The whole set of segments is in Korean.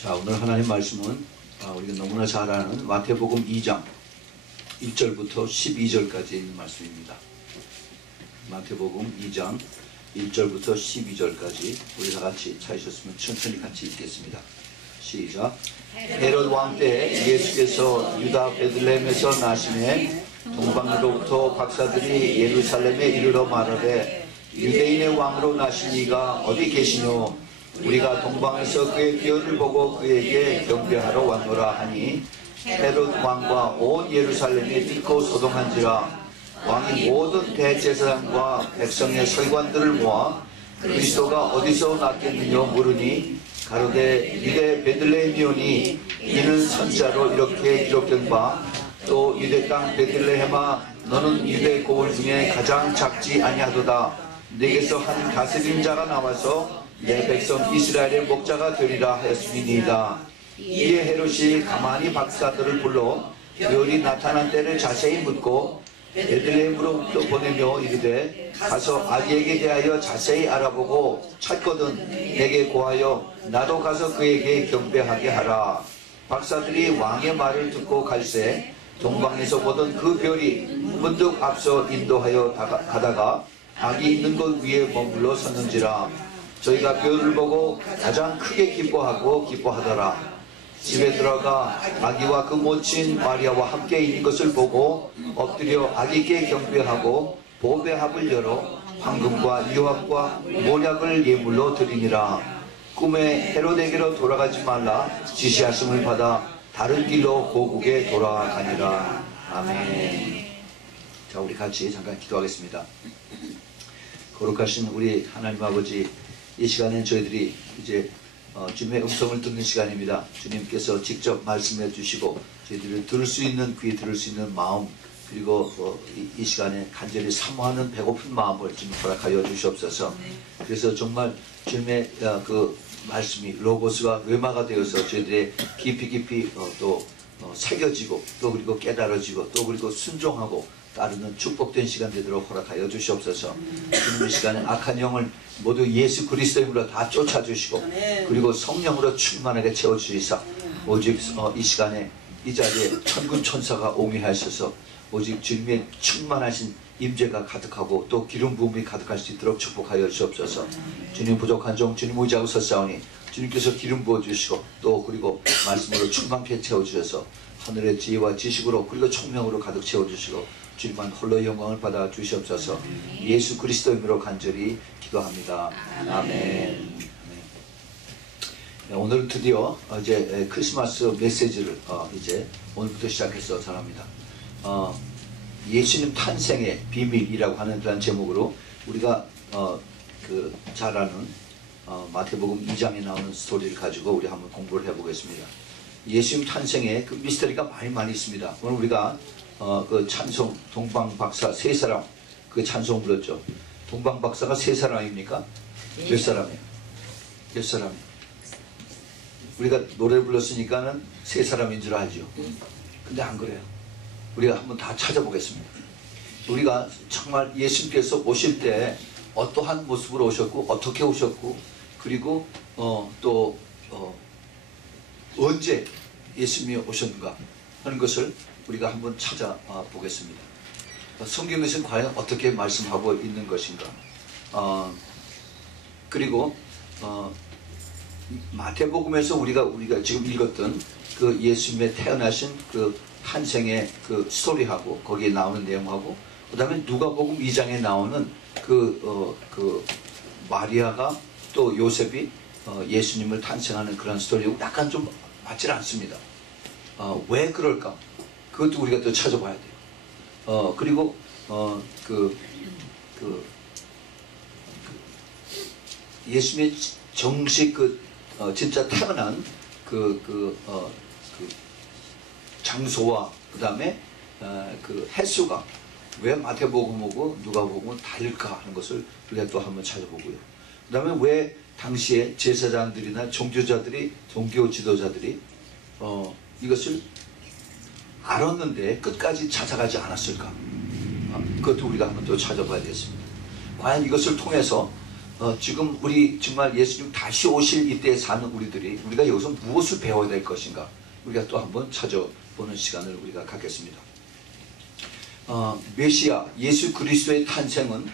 자, 오늘 하나님 말씀은 우리가 너무나 잘 아는 마태복음 2장 1절부터 12절까지 있는 말씀입니다. 마태복음 2장 1절부터 12절까지 우리 다 같이 찾으셨으면 천천히 같이 읽겠습니다. 시작. 헤롯 왕 때 예수께서 유다 베들레헴에서 나시매 동방으로부터 박사들이 예루살렘에 이르러 말하되 유대인의 왕으로 나신 이가 어디 계시뇨? 우리가 동방에서 그의 비열을 보고 그에게 경배하러 왔노라 하니 헤롯 왕과 온 예루살렘이 듣고 소동한지라. 왕이 모든 대제사장과 백성의 서기관들을 모아 그리스도가 어디서 났겠느냐 물으니 가로되 유대 베들레헴이오니 이는 선자로 이렇게 기록된 바 또 유대 땅 베들레헴아 너는 유대 고을 중에 가장 작지 아니하도다. 내게서 한 다스린 자가 나와서 내 백성 이스라엘의 목자가 되리라 하였음이니이다. 이에 헤롯이 가만히 박사들을 불러 별이 나타난 때를 자세히 묻고 베들레헴으로부터 보내며 이르되 가서 아기에게 대하여 자세히 알아보고 찾거든 내게 고하여 나도 가서 그에게 경배하게 하라. 박사들이 왕의 말을 듣고 갈새 동방에서 보던 그 별이 문득 앞서 인도하여 가다가 아기 있는 곳 위에 머물러 섰는지라. 저희가 별을 보고 가장 크게 기뻐하더라. 집에 들어가 아기와 그 모친 마리아와 함께 있는 것을 보고 엎드려 아기께 경배하고 보배합을 열어 황금과 유황과 몬약을 예물로 드리니라. 꿈에 헤롯에게로 돌아가지 말라 지시하심을 받아 다른 길로 고국에 돌아가니라. 아멘. 자, 우리 같이 잠깐 기도하겠습니다. 거룩하신 우리 하나님 아버지, 이 시간엔 저희들이 이제 주님의 음성을 듣는 시간입니다. 주님께서 직접 말씀해 주시고 저희들을 들을 수 있는 귀, 들을 수 있는 마음, 그리고 이 시간에 간절히 사모하는 배고픈 마음을 좀 허락하여 주시옵소서. 그래서 정말 주님의 그 말씀이 로고스가 뇌마가 되어서 저희들의 깊이 또 새겨지고 또 그리고 깨달아지고 또 그리고 순종하고 따르는 축복된 시간 되도록 허락하여 주시옵소서. 주님 이 시간에 악한 영을 모두 예수 그리스도 이름으로 다 쫓아주시고 그리고 성령으로 충만하게 채워주시사 오직 이 시간에 이 자리에 천군 천사가 옹이하셔서 오직 주님의 충만하신 임재가 가득하고 또 기름 부음이 가득할 수 있도록 축복하여 주옵소서. 주님 부족한 종 주님 의지하고 섰사오니 주님께서 기름 부어주시고 또 그리고 말씀으로 충만케 채워주셔서 하늘의 지혜와 지식으로 그리고 총명으로 가득 채워주시고 주님만 홀로 영광을 받아 주시옵소서. 예수 그리스도 이름으로 간절히 기도합니다. 아멘. 오늘 드디어 이제 크리스마스 메시지를 이제 오늘부터 시작해서 전합니다. 예수님 탄생의 비밀이라고 하는 그런 제목으로 우리가 그 잘 아는 마태복음 2장에 나오는 스토리를 가지고 우리 한번 공부를 해보겠습니다. 예수님 탄생의 그 미스터리가 많이 있습니다. 오늘 우리가 그 찬송 동방박사 세 사람 그 찬송 불렀죠. 동방박사가 세 사람입니까? 몇 사람이에요? 몇 사람이에요? 우리가 노래를 불렀으니까는 세 사람인 줄 알죠. 근데 안 그래요. 우리가 한번 다 찾아보겠습니다. 우리가 정말 예수님께서 오실 때 어떠한 모습으로 오셨고 어떻게 오셨고 그리고 또 언제 예수님이 오셨는가 하는 것을 우리가 한번 찾아보겠습니다. 성경에서는 과연 어떻게 말씀하고 있는 것인가. 그리고 마태복음에서 우리가 지금 읽었던 그 예수님의 태어나신 그 탄생의 그 스토리하고 거기에 나오는 내용하고 그 다음에 누가복음 2장에 나오는 그 마리아가 또 요셉이 예수님을 탄생하는 그런 스토리하고 약간 좀 맞질 않습니다. 왜 그럴까? 그것도 우리가 또 찾아봐야 돼요. 그리고 예수님의 정식 진짜 태어난 장소와 그 다음에 그 횟수가 왜 마태복음하고 누가복음은 다를까 하는 것을 우리가 또 한번 찾아보고요. 그 다음에 왜 당시에 제사장들이나 종교자들이 종교 지도자들이 이것을 알았는데 끝까지 찾아가지 않았을까? 그것도 우리가 한번 또 찾아봐야 되겠습니다. 과연 이것을 통해서 지금 우리 정말 예수님 다시 오실 이때에 사는 우리들이 우리가 여기서 무엇을 배워야 될 것인가, 우리가 또 한번 찾아보는 시간을 우리가 갖겠습니다. 메시아 예수 그리스도의 탄생은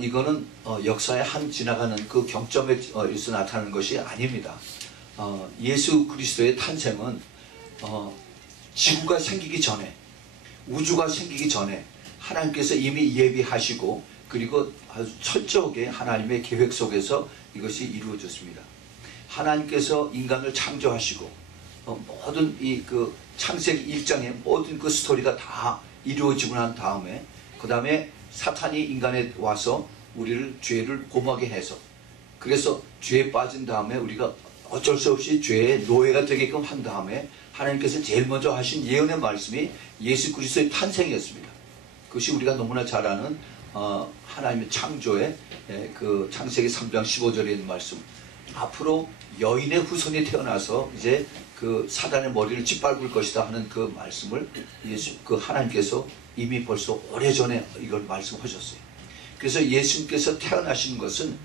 이거는 역사의 한 지나가는 그 경점에서 나타나는 것이 아닙니다. 예수 그리스도의 탄생은 지구가 생기기 전에, 우주가 생기기 전에 하나님께서 이미 예비하시고 그리고 아주 철저하게 하나님의 계획 속에서 이것이 이루어졌습니다. 하나님께서 인간을 창조하시고 모든 이 그 창세기 1장의 모든 그 스토리가 다 이루어지고 난 다음에 그 다음에 사탄이 인간에 와서 우리를 죄를 범하게 해서, 그래서 죄에 빠진 다음에 우리가 어쩔 수 없이 죄의 노예가 되게끔 한 다음에 하나님께서 제일 먼저 하신 예언의 말씀이 예수 그리스도의 탄생이었습니다. 그것이 우리가 너무나 잘 아는 하나님의 창조의 그 창세기 3장 15절에 있는 말씀, 앞으로 여인의 후손이 태어나서 이제 그 사단의 머리를 짓밟을 것이다 하는 그 말씀을 그 하나님께서 이미 벌써 오래전에 이걸 말씀하셨어요. 그래서 예수님께서 태어나신 것은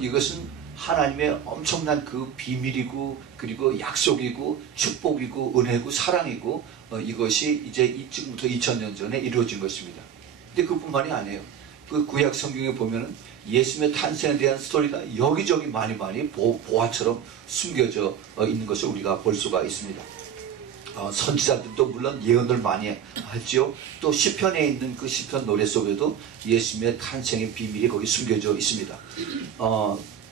이것은 하나님의 엄청난 그 비밀이고 그리고 약속이고 축복이고 은혜고 사랑이고 이것이 이제 지금부터 2000년 전에 이루어진 것입니다. 근데 그뿐만이 아니에요. 그 구약 성경에 보면은 예수님의 탄생에 대한 스토리가 여기저기 많이 보화처럼 숨겨져 있는 것을 우리가 볼 수가 있습니다. 선지자들도 물론 예언을 많이 하지요. 또 시편에 있는 그 시편 노래 속에도 예수님의 탄생의 비밀이 거기 숨겨져 있습니다.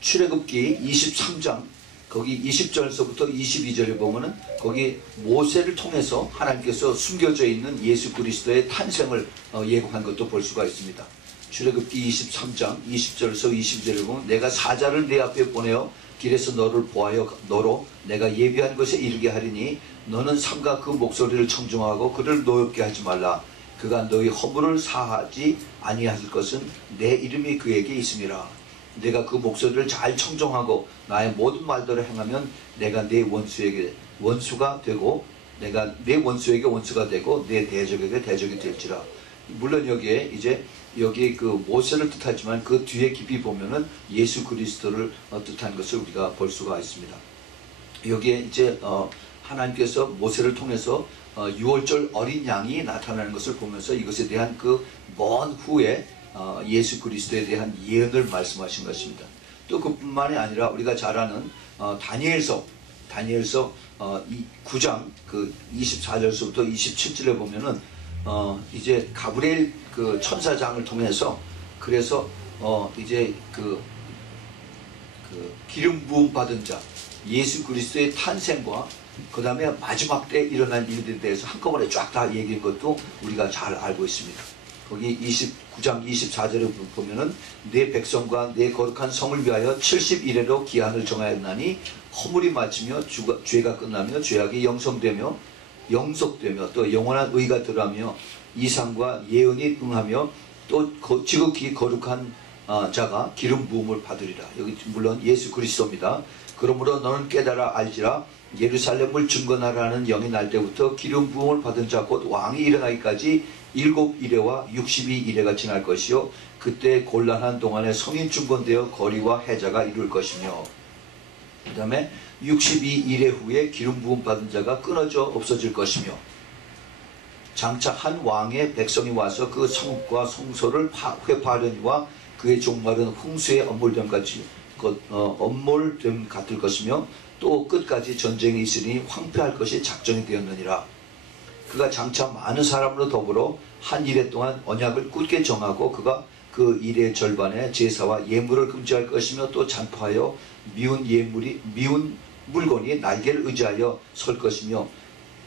출애굽기 23장 거기 20절서부터 22절에 보면은 거기 모세를 통해서 하나님께서 숨겨져 있는 예수 그리스도의 탄생을 예고한 것도 볼 수가 있습니다. 출애굽기 23장 20절에서 22절에 보면 내가 사자를 내 앞에 보내어 길에서 너를 보하여 너로 내가 예비한 것에 이르게 하리니 너는 삼가 그 목소리를 청중하고 그를 노엽게 하지 말라. 그가 너희 허물을 사하지 아니할 것은 내 이름이 그에게 있음이라. 내가 그 목소리를 잘 청종하고 나의 모든 말대로 행하면 내가 내 원수에게 원수가 되고 내가 내 원수에게 원수가 되고 내 대적에게 대적이 될지라. 물론 여기에 이제 여기 그 모세를 뜻하지만 그 뒤에 깊이 보면은 예수 그리스도를 뜻한 것을 우리가 볼 수가 있습니다. 여기에 이제 하나님께서 모세를 통해서 6월절 어린 양이 나타나는 것을 보면서 이것에 대한 그 먼 후에 예수 그리스도에 대한 예언을 말씀하신 것입니다. 또 그뿐만이 아니라 우리가 잘 아는 다니엘서 9장 그 24절서부터 27절에 보면은 이제 가브리엘 그 천사장을 통해서 그래서 이제 그 기름 부음 받은 자 예수 그리스도의 탄생과 그 다음에 마지막 때 일어날 일들에 대해서 한꺼번에 쫙 다 얘기한 것도 우리가 잘 알고 있습니다. 거기 29장 24절에 보면은 내 백성과 내 거룩한 성을 위하여 70일에로 기한을 정하였나니 허물이 마치며 죄가 끝나며 죄악이 영속되며 또 영원한 의가 들어가며 이상과 예언이 응하며 또 지극히 거룩한 자가 기름 부음을 받으리라. 여기 물론 예수 그리스도입니다. 그러므로 너는 깨달아 알지라 예루살렘을 증거하라는 영이 날 때부터 기름 부음을 받은 자 곧 왕이 일어나기까지 7이레와 62이레가 지날 것이요 그때 곤란한 동안에 성인 중건되어 거리와 해자가 이룰 것이며 그 다음에 62일의 후에 기름 부음 받은 자가 끊어져 없어질 것이며 장차 한 왕의 백성이 와서 그 성과 성소를 회파하려니와 그의 종말은 홍수의 엄몰됨 같을 것이며 또 끝까지 전쟁이 있으니 황폐할 것이 작정이 되었느니라. 그가 장차 많은 사람으로 더불어 한 이래 동안 언약을 굳게 정하고 그가 그 일의 절반에 제사와 예물을 금지할 것이며 또 잔포하여 미운 물건이 날개를 의지하여 설 것이며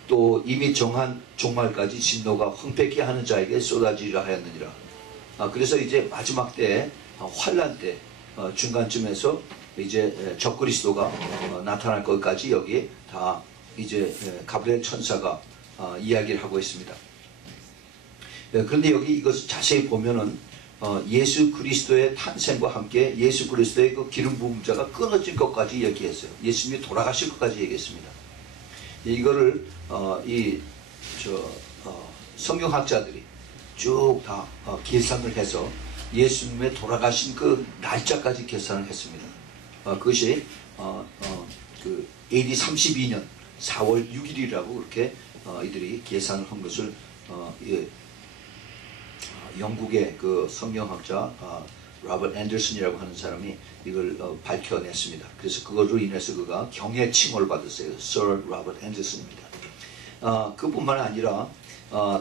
또 이미 정한 종말까지 진노가 황폐케 하는 자에게 쏟아지리라 하였느니라. 그래서 이제 마지막 때 환란 때 중간쯤에서 이제 적그리스도가 나타날 것까지 여기에 다 이제 가브리엘 천사가 이야기를 하고 있습니다. 그런데 여기 이것을 자세히 보면은 예수 그리스도의 탄생과 함께 예수 그리스도의 그 기름 부음자가 끊어진 것까지 얘기했어요. 예수님이 돌아가실 것까지 얘기했습니다. 이거를 성경학자들이 쭉 다 계산을 해서 예수님의 돌아가신 그 날짜까지 계산을 했습니다. 그것이 그 AD 32년 4월 6일이라고 그렇게 이들이 계산을 한 것을 영국의 그 성경학자 로버트 앤더슨이라고 하는 사람이 이걸 밝혀냈습니다. 그래서 그걸로 인해서 그가 경의 칭호를 받았어요. Sir 로버트 앤더슨입니다. 그뿐만 아니라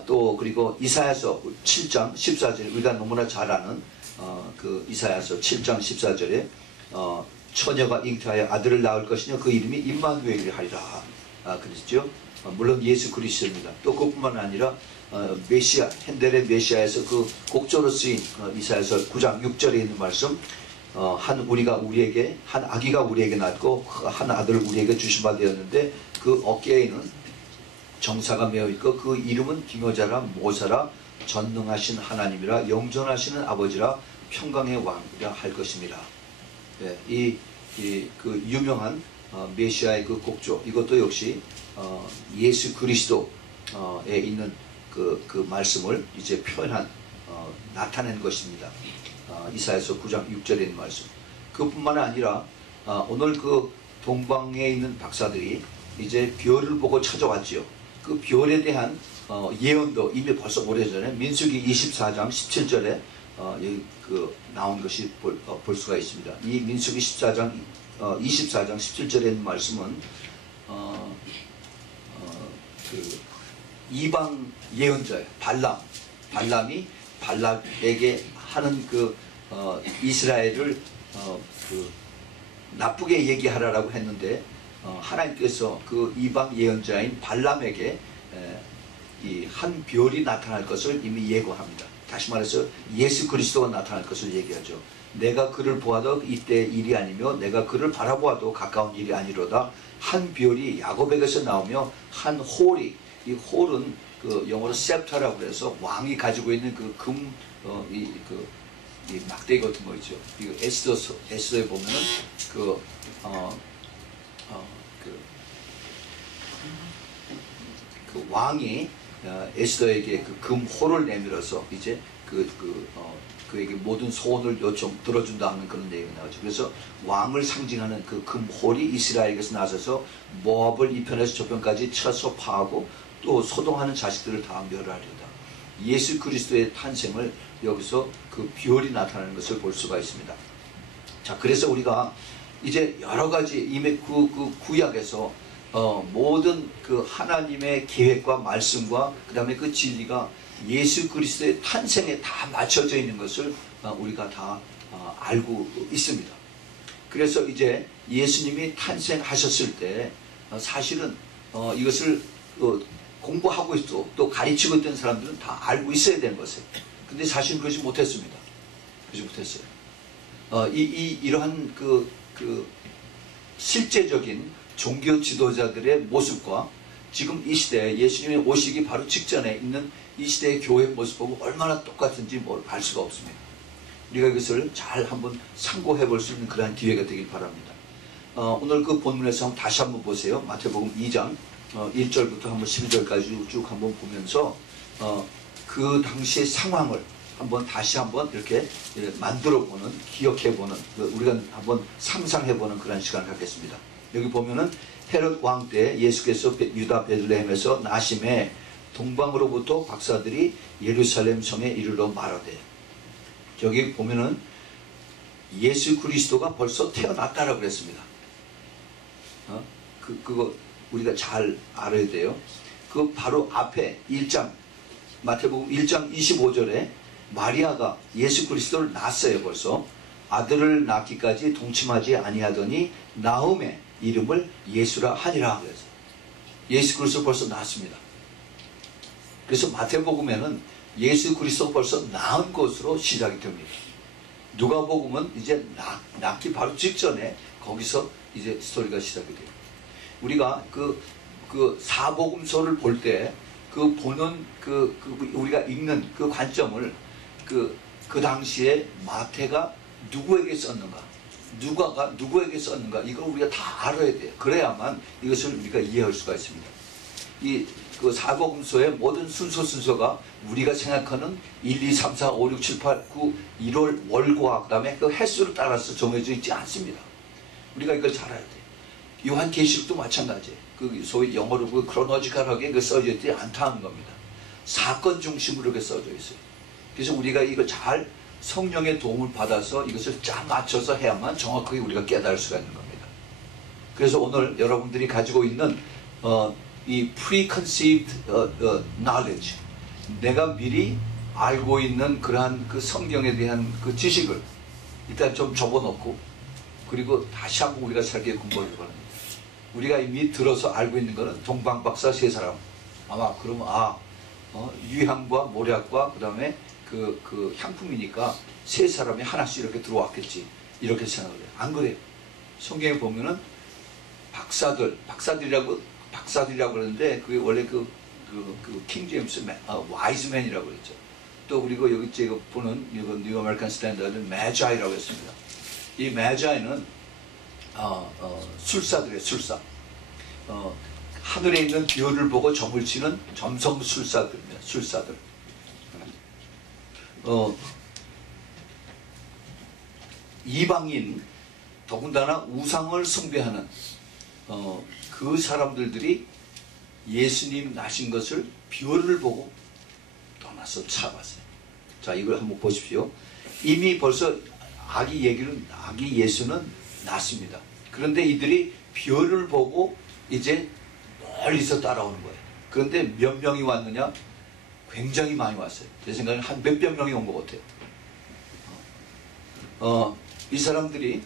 또 그리고 이사야서 7장 14절에 우리가 너무나 잘 아는 그 이사야서 7장 14절에 처녀가 잉태하여 아들을 낳을 것이며 그 이름이 임마누엘이 하리라 그랬죠. 물론 예수 그리스도입니다. 또 그뿐만 아니라 메시아, 핸델의 메시아에서 그 곡조로 쓰인 이사야서 9장 6절에 있는 말씀, 한 아기가 우리에게 낳고 한 아들을 우리에게 주신 바 되었는데 그 어깨에는 정사가 메어 있고 그 이름은 기묘자라 모사라 전능하신 하나님이라 영존하시는 아버지라 평강의 왕이라 할 것입니다. 네, 그 유명한 메시아의 그 곡조, 이것도 역시 예수 그리스도에 있는 그 말씀을 이제 나타낸 것입니다. 이사야서 9장 6절에 있는 말씀. 그뿐만 아니라 오늘 그 동방에 있는 박사들이 이제 별을 보고 찾아왔지요. 그 별에 대한 예언도 이미 벌써 오래전에 민수기 24장 17절에 나온 것이 볼 수가 있습니다. 이 민수기 24장 17절에 있는 말씀은 그 이방 예언자예요. 발람이 발락에게 하는 그 이스라엘을 그 나쁘게 얘기하라라고 했는데 하나님께서 그 이방 예언자인 발람에게 이 한 별이 나타날 것을 이미 예고합니다. 다시 말해서 예수 그리스도가 나타날 것을 얘기하죠. 내가 그를 보아도 이때 일이 아니며 내가 그를 바라보아도 가까운 일이 아니로다. 한 별이 야곱에게서 나오며 한 홀이, 이 홀은 그 영어로 셉터라고 해서 왕이 가지고 있는 그 이 막대기 같은 거 있죠. 이거 에스더에 보면은 그 왕이 에스더에게 그 금호를 내밀어서 이제 그에게 모든 소원을 들어준다 하는 그런 내용이 나오죠. 그래서 왕을 상징하는 그 금홀이 이스라엘에게서 나서서 모압을 이편에서 저편까지 쳐서 파하고 또 소동하는 자식들을 다 멸하려다. 예수 그리스도의 탄생을 여기서 그 별이 나타나는 것을 볼 수가 있습니다. 자, 그래서 우리가 이제 여러 가지 이미 그 구약에서 모든 그 하나님의 계획과 말씀과 그 다음에 그 진리가 예수 그리스도의 탄생에 다 맞춰져 있는 것을 우리가 다 알고 있습니다. 그래서 이제 예수님이 탄생하셨을 때 사실은 이것을 공부하고 있고 또 가르치고 있던 사람들은 다 알고 있어야 되는 것이에요. 근데 사실은 그러지 못했습니다. 그러지 못했어요. 이러한 그 실제적인 종교 지도자들의 모습과 지금 이 시대에 예수님이 오시기 바로 직전에 있는 이 시대의 교회 모습 보고 얼마나 똑같은지 알 수가 없습니다. 우리가 이것을 잘 한번 참고해 볼 수 있는 그러한 기회가 되길 바랍니다. 오늘 그 본문에서 다시 한번 보세요. 마태복음 2장 1절부터 한번 12절까지 쭉 한번 보면서 그 당시의 상황을 다시 한번 이렇게 만들어보는, 기억해보는, 우리가 한번 상상해보는 그런 시간을 갖겠습니다. 여기 보면은 헤롯 왕 때 예수께서 유다 베들레헴에서 나심에 동방으로부터 박사들이 예루살렘 성에 이르러 말하되, 여기 보면은 예수 그리스도가 벌써 태어났다라고 그랬습니다. 그거 우리가 잘 알아야 돼요. 그 바로 앞에 1장, 마태복음 1장 25절에 마리아가 예수 그리스도를 낳았어요. 벌써 아들을 낳기까지 동침하지 아니하더니 나음에 이름을 예수라 하니라. 그래서 예수 그리스도 벌써 낳았습니다. 그래서 마태복음에는 예수 그리스도 벌써 낳은 것으로 시작이 됩니다. 누가복음은 이제 낳기 바로 직전에 거기서 이제 스토리가 시작이 돼요. 우리가 그 사복음서를 볼 때 그 보는 우리가 읽는 그 관점을 그 당시에 마태가 누구에게 썼는가, 누가가 누구에게 썼는가, 이걸 우리가 다 알아야 돼요. 그래야만 이것을 우리가 이해할 수가 있습니다. 그 사복음서의 모든 순서가 우리가 생각하는 1, 2, 3, 4, 5, 6, 7, 8, 9, 1월 월과 그 다음에 그 횟수를 따라서 정해져 있지 않습니다. 우리가 이걸 잘 알아야 돼. 요한계시록도 마찬가지예요. 그 소위 영어로 그 크로노지컬하게 그 써져 있지 않다는 겁니다. 사건 중심으로 이렇게 써져 있어요. 그래서 우리가 이걸 잘 성령의 도움을 받아서 이것을 쫙 맞춰서 해야만 정확하게 우리가 깨달을 수가 있는 겁니다. 그래서 오늘 여러분들이 가지고 있는 이 preconceived knowledge, 내가 미리 알고 있는 그러한 그 성경에 대한 그 지식을 일단 좀 접어놓고, 그리고 다시 한번 우리가 살게 공부하려고 합니다. 우리가 이미 들어서 알고 있는 것은 동방박사 세 사람, 아마 그러면 유향과 모략과 그 다음에 그 향품이니까 세 사람이 하나씩 이렇게 들어왔겠지, 이렇게 생각을 해요. 안 그래요. 성경에 보면은 박사들이라고 그러는데 그게 원래 그 킹 제임스 와이즈맨이라고 그랬죠. 또 그리고 여기 제가 보는 이거 뉴 아메리칸 스탠다드는 매자이라고 했습니다. 이 매자이는 술사들이에요. 술사. 하늘에 있는 별을 보고 점을 치는 점성술사들입니다. 술사들. 이방인, 더군다나 우상을 숭배하는 그 사람들이 예수님 나신 것을 별을 보고 떠나서 찾아왔어요. 자, 이걸 한번 보십시오. 이미 벌써 아기 예수는 났습니다. 그런데 이들이 별을 보고 이제 멀리서 따라오는 거예요. 그런데 몇 명이 왔느냐? 굉장히 많이 왔어요. 제 생각에는 한 몇백 명이 온 것 같아요. 이 사람들이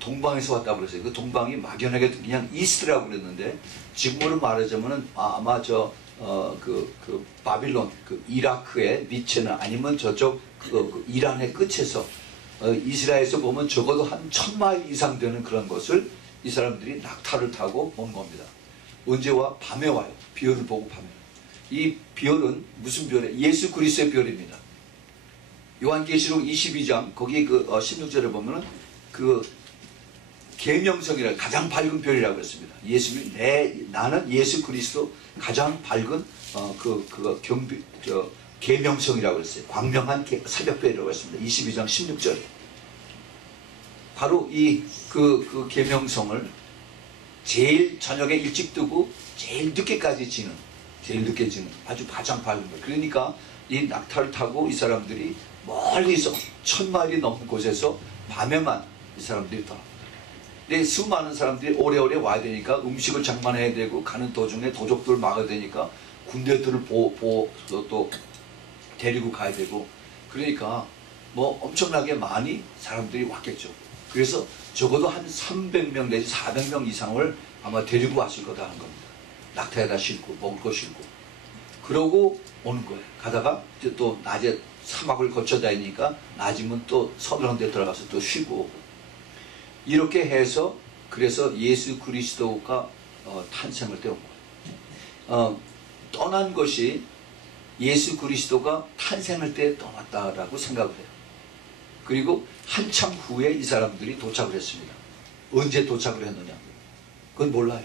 동방에서 왔다고 그랬어요. 그 동방이 막연하게 그냥 이스트라고 그랬는데, 지금으로 말하자면은 아마 그 바빌론, 그 이라크의 밑에나 아니면 저쪽 그 이란의 끝에서 이스라엘에서 보면 적어도 한 1000마일 이상 되는 그런 것을 이 사람들이 낙타를 타고 온 겁니다. 언제 와? 밤에 와요. 별을 보고 밤에. 이 별은 무슨 별이에요? 예수 그리스도의 별입니다. 요한계시록 22장 거기 그 16절에 보면은 그 계명성이라 가장 밝은 별이라고 했습니다. 나는 예수 그리스도 가장 밝은 계명성이라고 했어요. 광명한 새벽별이라고 했습니다. 22장 16절. 바로 그 계명성을 제일 저녁에 일찍 뜨고 제일 늦게까지 지는, 아주 가장 밝은 별. 그러니까 이 낙타를 타고 이 사람들이 멀리서 1000마일이 넘는 곳에서 밤에만 이 사람들이 떠납니다. 근데 수많은 사람들이 오래오래 와야 되니까 음식을 장만해야 되고, 가는 도중에 도적들을 막아야 되니까 군대들을 또 데리고 가야 되고, 그러니까 뭐 엄청나게 많이 사람들이 왔겠죠. 그래서 적어도 한 300명 내지 400명 이상을 아마 데리고 왔을 거다 하는 겁니다. 낙타에다 싣고 먹을 거 싣고. 그러고 오는 거예요. 가다가 이제 또 낮에 사막을 거쳐 다니니까 낮이면 또 서늘한 데 들어가서 또 쉬고 오고. 이렇게 해서 그래서 예수 그리스도가 탄생을 때운 거예요. 떠난 것이 예수 그리스도가 탄생할 때 떠났다라고 생각을 해요. 그리고 한참 후에 이 사람들이 도착을 했습니다. 언제 도착을 했느냐? 그건 몰라요.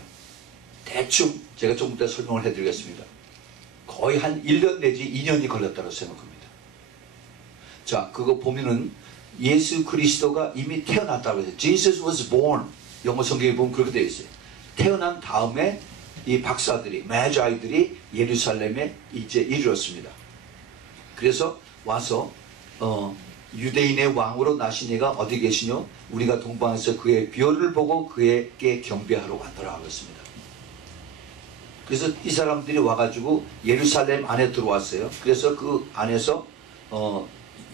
대충 제가 조금 더 설명을 해드리겠습니다. 거의 한 1년 내지 2년이 걸렸다고 생각합니다. 자, 그거 보면은 예수 그리스도가 이미 태어났다고 해서 Jesus was born, 영어 성경에 보면 그렇게 되어 있어요. 태어난 다음에 이 박사들이, 매자이들이 예루살렘에 이제 이르렀습니다. 그래서 와서 유대인의 왕으로 나신 이가 어디 계시뇨? 우리가 동방에서 그의 별을 보고 그에게 경배하러 왔더라 하였습니다. 그래서 이 사람들이 와가지고 예루살렘 안에 들어왔어요. 그래서 그 안에서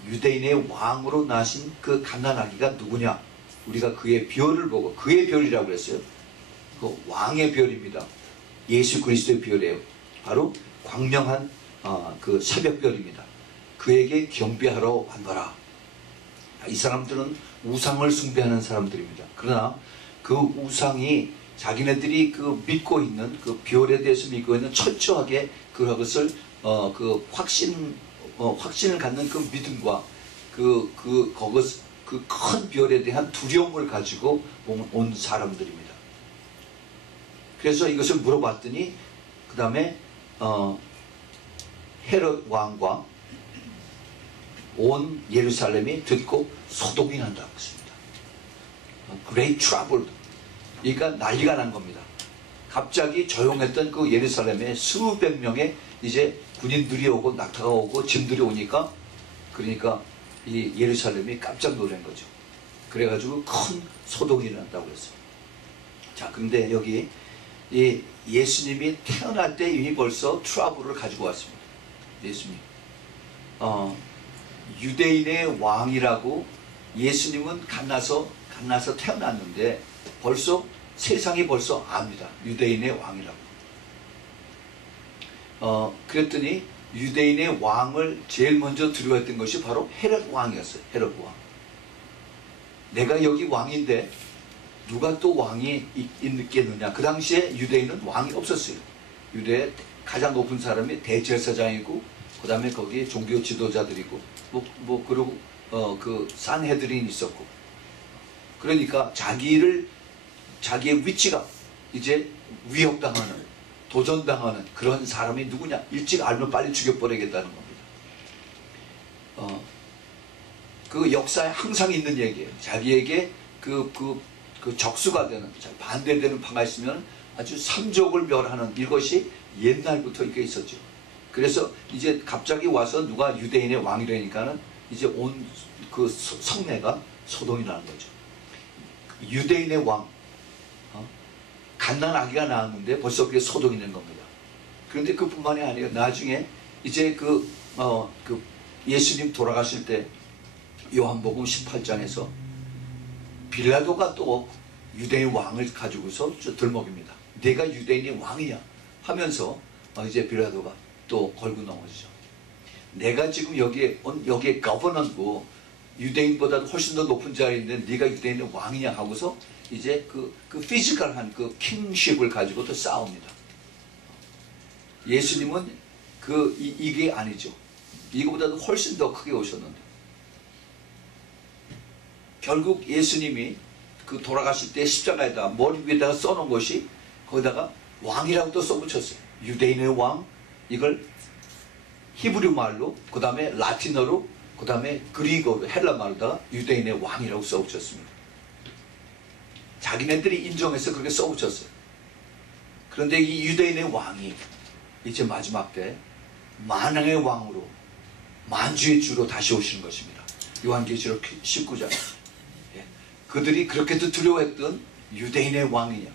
유대인의 왕으로 나신 그 갓난아기가 누구냐? 우리가 그의 별을 보고, 그의 별이라고 그랬어요. 그 왕의 별입니다. 예수 그리스도의 별이에요. 바로 광명한 그 새벽별입니다. 그에게 경배하러 왔더라. 이 사람들은 우상을 숭배하는 사람들입니다. 그러나 그 우상이 자기네들이 그 믿고 있는 그 별에 대해서 믿고 있는 철저하게 그것을 그 확신을 갖는 그 믿음과 그 큰 별에 대한 두려움을 가지고 온 사람들입니다. 그래서 이것을 물어봤더니 그 다음에 헤롯 왕과 온 예루살렘이 듣고 소동이 난다고 했습니다. Great trouble. 그러니까 난리가 난 겁니다. 갑자기 조용했던 그 예루살렘에 수백 명의 이제 군인들이 오고 낙타가 오고 짐들이 오니까, 그러니까 이 예루살렘이 깜짝 놀란 거죠. 그래가지고 큰 소동이 일어났다고 그랬어요. 자, 근데 여기 이 예수님이 태어날 때 이미 벌써 트러블을 가지고 왔습니다. 예수님. 유대인의 왕이라고 예수님은 갓나서 태어났는데 벌써 세상이 벌써 압니다. 유대인의 왕이라고. 그랬더니 유대인의 왕을 제일 먼저 두려워했던 것이 바로 헤롯 왕이었어요. 헤롯 왕. 내가 여기 왕인데 누가 또 왕이 있겠느냐. 그 당시에 유대인은 왕이 없었어요. 유대의 가장 높은 사람이 대제사장이고, 그 다음에 거기에 종교 지도자들이고, 그리고 그 산헤드린이 있었고. 그러니까 자기의 위치가 이제 위협당하는, 도전당하는 그런 사람이 누구냐. 일찍 알면 빨리 죽여버리겠다는 겁니다. 그 역사에 항상 있는 얘기예요. 자기에게 그 적수가 되는, 반대되는 파가 있으면 아주 삼족을 멸하는, 이것이 옛날부터 이렇게 있었죠. 그래서 이제 갑자기 와서 누가 유대인의 왕이라니까는 이제 온 그 성내가 소동이 나는 거죠. 유대인의 왕, 갓난 아기가 나왔는데 벌써 그게 소동이 된 겁니다. 그런데 그뿐만이 아니에요. 나중에 이제 예수님 돌아가실 때 요한복음 18장에서 빌라도가 또 유대인 왕을 가지고서 들먹입니다. 내가 유대인의 왕이야 하면서 이제 빌라도가 또 걸고 넘어지죠. 내가 지금 여기에 거버넌고 유대인보다 훨씬 더 높은 자리인데 네가 유대인의 왕이냐 하고서 이제 그 피지컬한 그 킹십을 가지고 또 싸웁니다. 예수님은 이게 아니죠. 이거보다도 훨씬 더 크게 오셨는데, 결국 예수님이 그 돌아가실 때 십자가에다 머리 위에다가 써놓은 것이 거기다가 왕이라고 또 써붙였어요. 유대인의 왕, 이걸 히브리 말로, 그 다음에 라틴어로, 그 다음에 그리고로, 헬라 말로다가 유대인의 왕이라고 써붙였습니다. 자기네들이 인정해서 그렇게 써붙였어요. 그런데 이 유대인의 왕이 이제 마지막 때 만왕의 왕으로, 만주의 주로 다시 오시는 것입니다. 요한계시록 19장. 그들이 그렇게도 두려워했던 유대인의 왕이냐,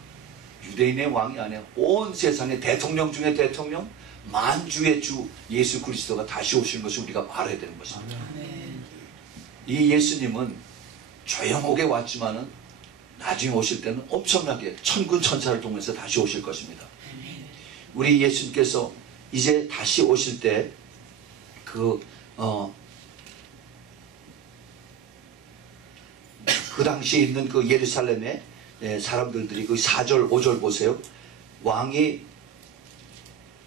유대인의 왕이 아니라 온 세상의 대통령 중에 대통령, 만주의 주 예수 그리스도가 다시 오시는 것을 우리가 알아야 되는 것입니다. 이 예수님은 조용하게 왔지만은 나중에 오실 때는 엄청나게 천군 천사를 통해서 다시 오실 것입니다. 우리 예수님께서 이제 다시 오실 때 그 당시에 있는 그 예루살렘의 사람들이 그 4절 5절 보세요. 왕이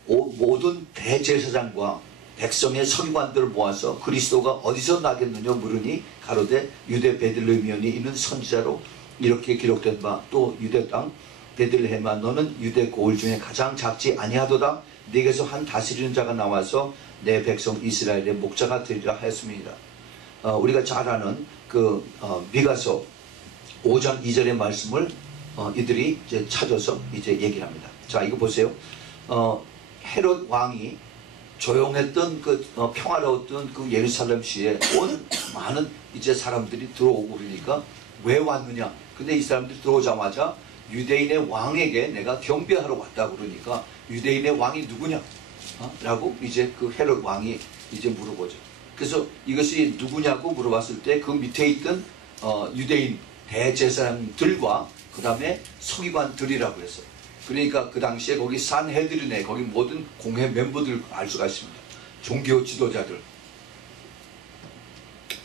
모든 대제사장과 백성의 서기관들을 모아서 그리스도가 어디서 나겠느냐 물으니 가로되 유대 베들레헴에 있는 선지자로 이렇게 기록된 바, 또 유대 땅 베들레헴아 너는 유대 고을 중에 가장 작지 아니하도다. 네게서 한 다스리는 자가 나와서 내 백성 이스라엘의 목자가 되리라 하였습니다. 우리가 잘 아는 미가서 5장 2절의 말씀을 이들이 이제 찾아서 이제 얘기를 합니다. 자, 이거 보세요. 헤롯 왕이 조용했던 평화로웠던 그 예루살렘 시에 온 많은 이제 사람들이 들어오고 그러니까 왜 왔느냐? 근데 이 사람들이 들어오자마자 유대인의 왕에게 내가 경배하러 왔다 그러니까 유대인의 왕이 누구냐? 라고 이제 그 헤롯 왕이 이제 물어보죠. 그래서 이것이 누구냐고 물어봤을 때 그 밑에 있던 유대인 대제사장들과 그 다음에 서기관들이라고 했어요. 그러니까 그 당시에 거기 산헤드린에 거기 모든 공회 멤버들 알 수가 있습니다. 종교 지도자들.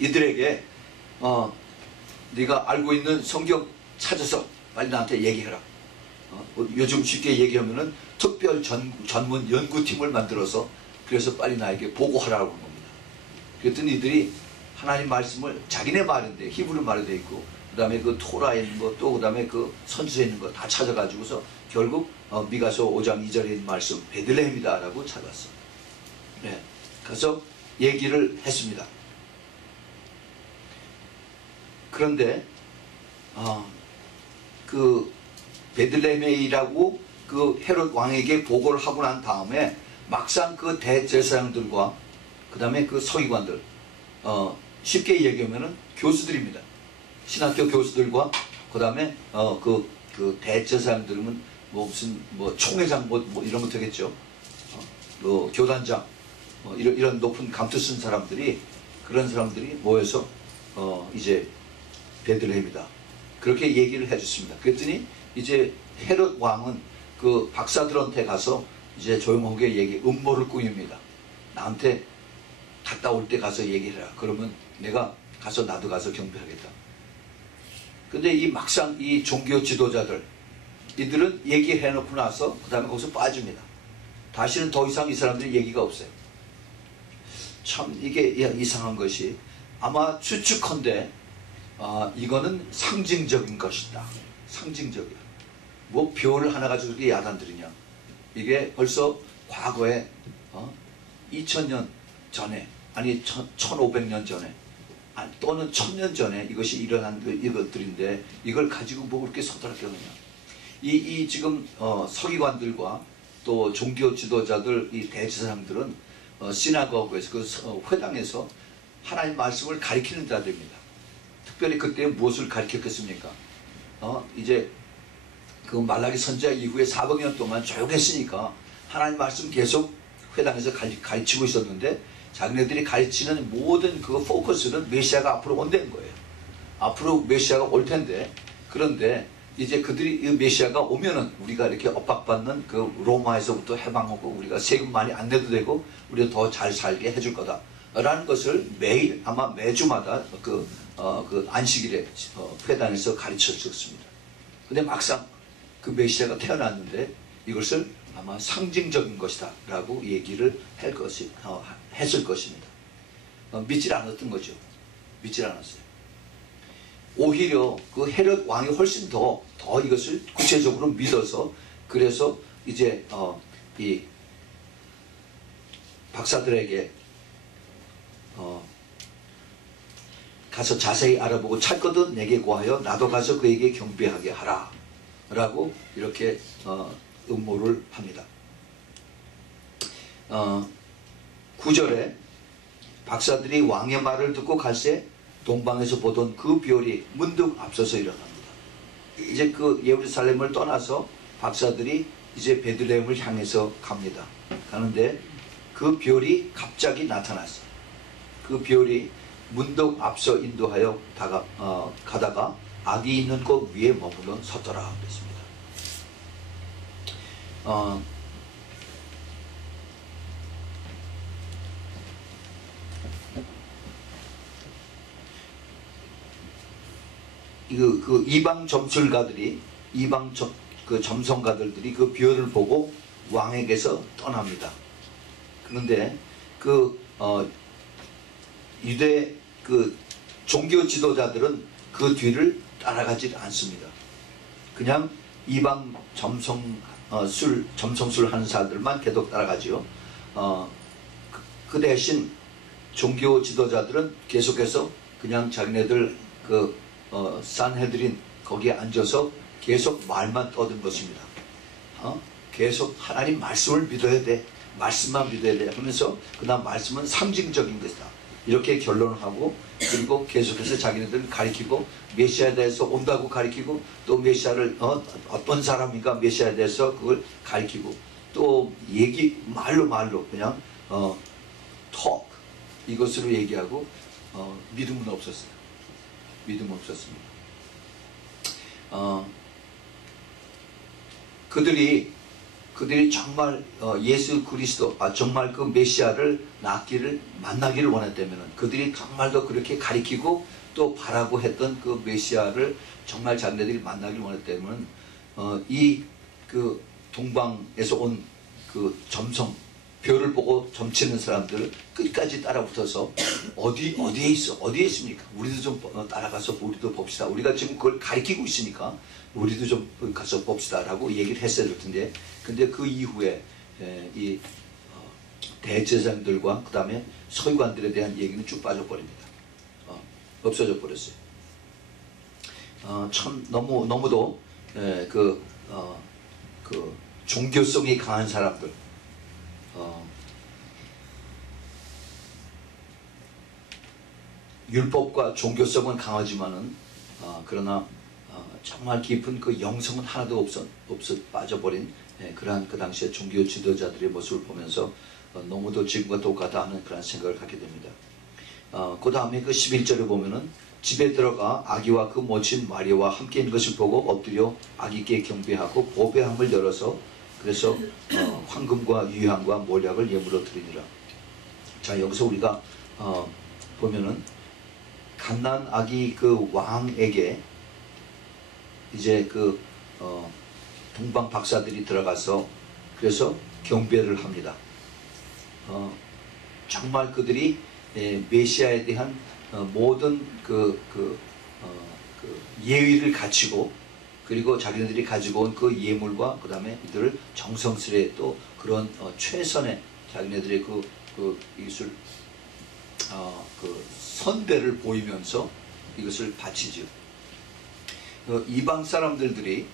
이들에게 네가 알고 있는 성경 찾아서 빨리 나한테 얘기해라. 요즘 쉽게 얘기하면은 특별 전문 연구팀을 만들어서 그래서 빨리 나에게 보고하라고 하는 겁니다. 그랬더니 이들이 하나님 말씀을 자기네 말인데 히브리 말로 되어 있고 그다음에 그 토라에 있는 거, 또 그다음에 그 선지서에 있는 거 다 찾아가지고서 결국 미가서 5장 2절에 있는 말씀 베들레헴이다라고 찾았어. 네, 그래서 얘기를 했습니다. 그런데 그 베들레헴이라고 그 헤롯 왕에게 보고를 하고 난 다음에 막상 그 대제사장들과 그 다음에 그 서기관들, 쉽게 얘기하면은 교수들입니다. 신학교 교수들과 그 다음에 그 대제사장들은 뭐 무슨 뭐 총회장 뭐 이런 거 되겠죠. 뭐 교단장 이런 높은 감투 쓴 사람들이, 그런 사람들이 모여서 이제 베들레헴이다 그렇게 얘기를 해줬습니다. 그랬더니 이제 헤롯 왕은 그 박사들한테 가서 이제 조용하게 음모를 꾸밉니다. 나한테 갔다 올 때 가서 얘기해라. 그러면 내가 가서 나도 가서 경배하겠다. 근데 이 막상 이 종교 지도자들 이들은 얘기해놓고 나서 그 다음에 거기서 빠집니다. 다시는 더 이상 이 사람들이 얘기가 없어요. 참 이게 이상한 것이, 아마 추측컨대 이거는 상징적인 것이다. 상징적이야. 뭐 별을 하나 가지고 그렇게 야단들이냐. 이게 벌써 과거에 2000년 전에, 아니 1500년 전에, 또는 1000년 전에 이것이 일어난 이것들인데 이걸 가지고 뭐 그렇게 서투르게 하느냐. 이 지금 서기관들과 또 종교 지도자들, 이 대제사장들은 시나고그에서 그 회당에서 하나님 말씀을 가리키는 자들입니다. 특별히 그때 무엇을 가리켰겠습니까? 이제 그 말라기 선지자 이후에 400년 동안 조용했으니까 하나님 말씀 계속 회당에서 가르치고 있었는데, 자기네들이 가르치는 모든 그 포커스는 메시아가 앞으로 온다는 거예요. 앞으로 메시아가 올 텐데, 그런데 이제 그들이 메시아가 오면은 우리가 이렇게 압박받는 그 로마에서부터 해방하고 우리가 세금 많이 안 내도 되고 우리가 더 잘 살게 해줄 거다 라는 것을 매일, 아마 매주마다 그 안식일에 회당에서 가르쳤습니다. 근데 막상 그 메시아가 태어났는데 이것을 아마 상징적인 것이다 라고 얘기를 했을 것입니다. 믿질 않았던 거죠. 믿질 않았어요. 오히려 그 헤롯 왕이 훨씬 더 이것을 구체적으로 믿어서, 그래서 이제 이 박사들에게 가서 자세히 알아보고 찾거든 내게 구하여 나도 가서 그에게 경배하게 하라 라고 이렇게 음모를 합니다. 9절에 박사들이 왕의 말을 듣고 갈새 동방에서 보던 그 별이 문득 앞서서 일어납니다. 이제 그 예루살렘을 떠나서 박사들이 이제 베들레헴을 향해서 갑니다. 가는데 그 별이 갑자기 나타났어요. 그 별이 문득 앞서 인도하여 가다가 악이 있는 곳 위에 머물러 섰더라 그랬습니다. 그 이방 점술가들이, 그 점성가들이 그 별을 보고 왕에게서 떠납니다. 그런데 그 유대 그 종교 지도자들은 그 뒤를 따라가지 않습니다. 그냥 이방 점성술 하는 사람들만 계속 따라가지요. 그 대신 종교 지도자들은 계속해서 그냥 자기네들 산헤드린 거기에 앉아서 계속 말만 떠든 것입니다. 계속 하나님 말씀을 믿어야 돼, 말씀만 믿어야 돼 하면서 그다음 말씀은 상징적인 것이다 이렇게 결론을 하고, 그리고 계속해서 자기네들은 가리키고 메시아에 대해서 온다고 가리키고, 또 메시아를 어떤 사람인가 메시아에 대해서 그걸 가리키고, 또 말로 그냥 톡 이것으로 얘기하고 믿음은 없었어요. 믿음 없었습니다. 그들이 정말 예수 그리스도, 정말 그 메시아를 만나기를 원했다면, 그들이 정말 더 그렇게 가리키고 또 바라고 했던 그 메시아를 정말 자기네들이 만나기를 원했다면, 이 그 동방에서 온 그 점성 별을 보고 점치는 사람들 끝까지 따라붙어서 어디에 있어? 어디에 있습니까? 우리도 좀 따라가서 우리도 봅시다. 우리가 지금 그걸 가리키고 있으니까 우리도 좀 가서 봅시다 라고 얘기를 했어야 될 텐데, 근데 그 이후에 이 대제사장들과 그 다음에 서기관들에 대한 얘기는 쭉 빠져버립니다. 없어져 버렸어요. 참 너무도 그 종교성이 강한 사람들, 율법과 종교성은 강하지만은 그러나 정말 깊은 그 영성은 하나도 없어 빠져버린 그러한 그 당시의 종교 지도자들의 모습을 보면서 너무도 지금과 똑같다 하는 그런 생각을 갖게 됩니다. 그 다음에 그 11절에 보면은 집에 들어가 아기와 그 모친 마리아와 함께 있는 것을 보고 엎드려 아기께 경배하고 보배함을 열어서 그래서 황금과 유향과 몰약을 예물로 드리니라. 자, 여기서 우리가 보면은 갓난 아기 그 왕에게 이제 그 동방 박사들이 들어가서 그래서 경배를 합니다. 정말 그들이 메시아에 대한 모든 그 예의를 갖추고 그리고 자기네들이 가지고 온 그 예물과 그 다음에 이들을 정성스레 또 그런 최선의 자기네들의 이것을 그 선배를 보이면서 이것을 바치죠. 이방 사람들이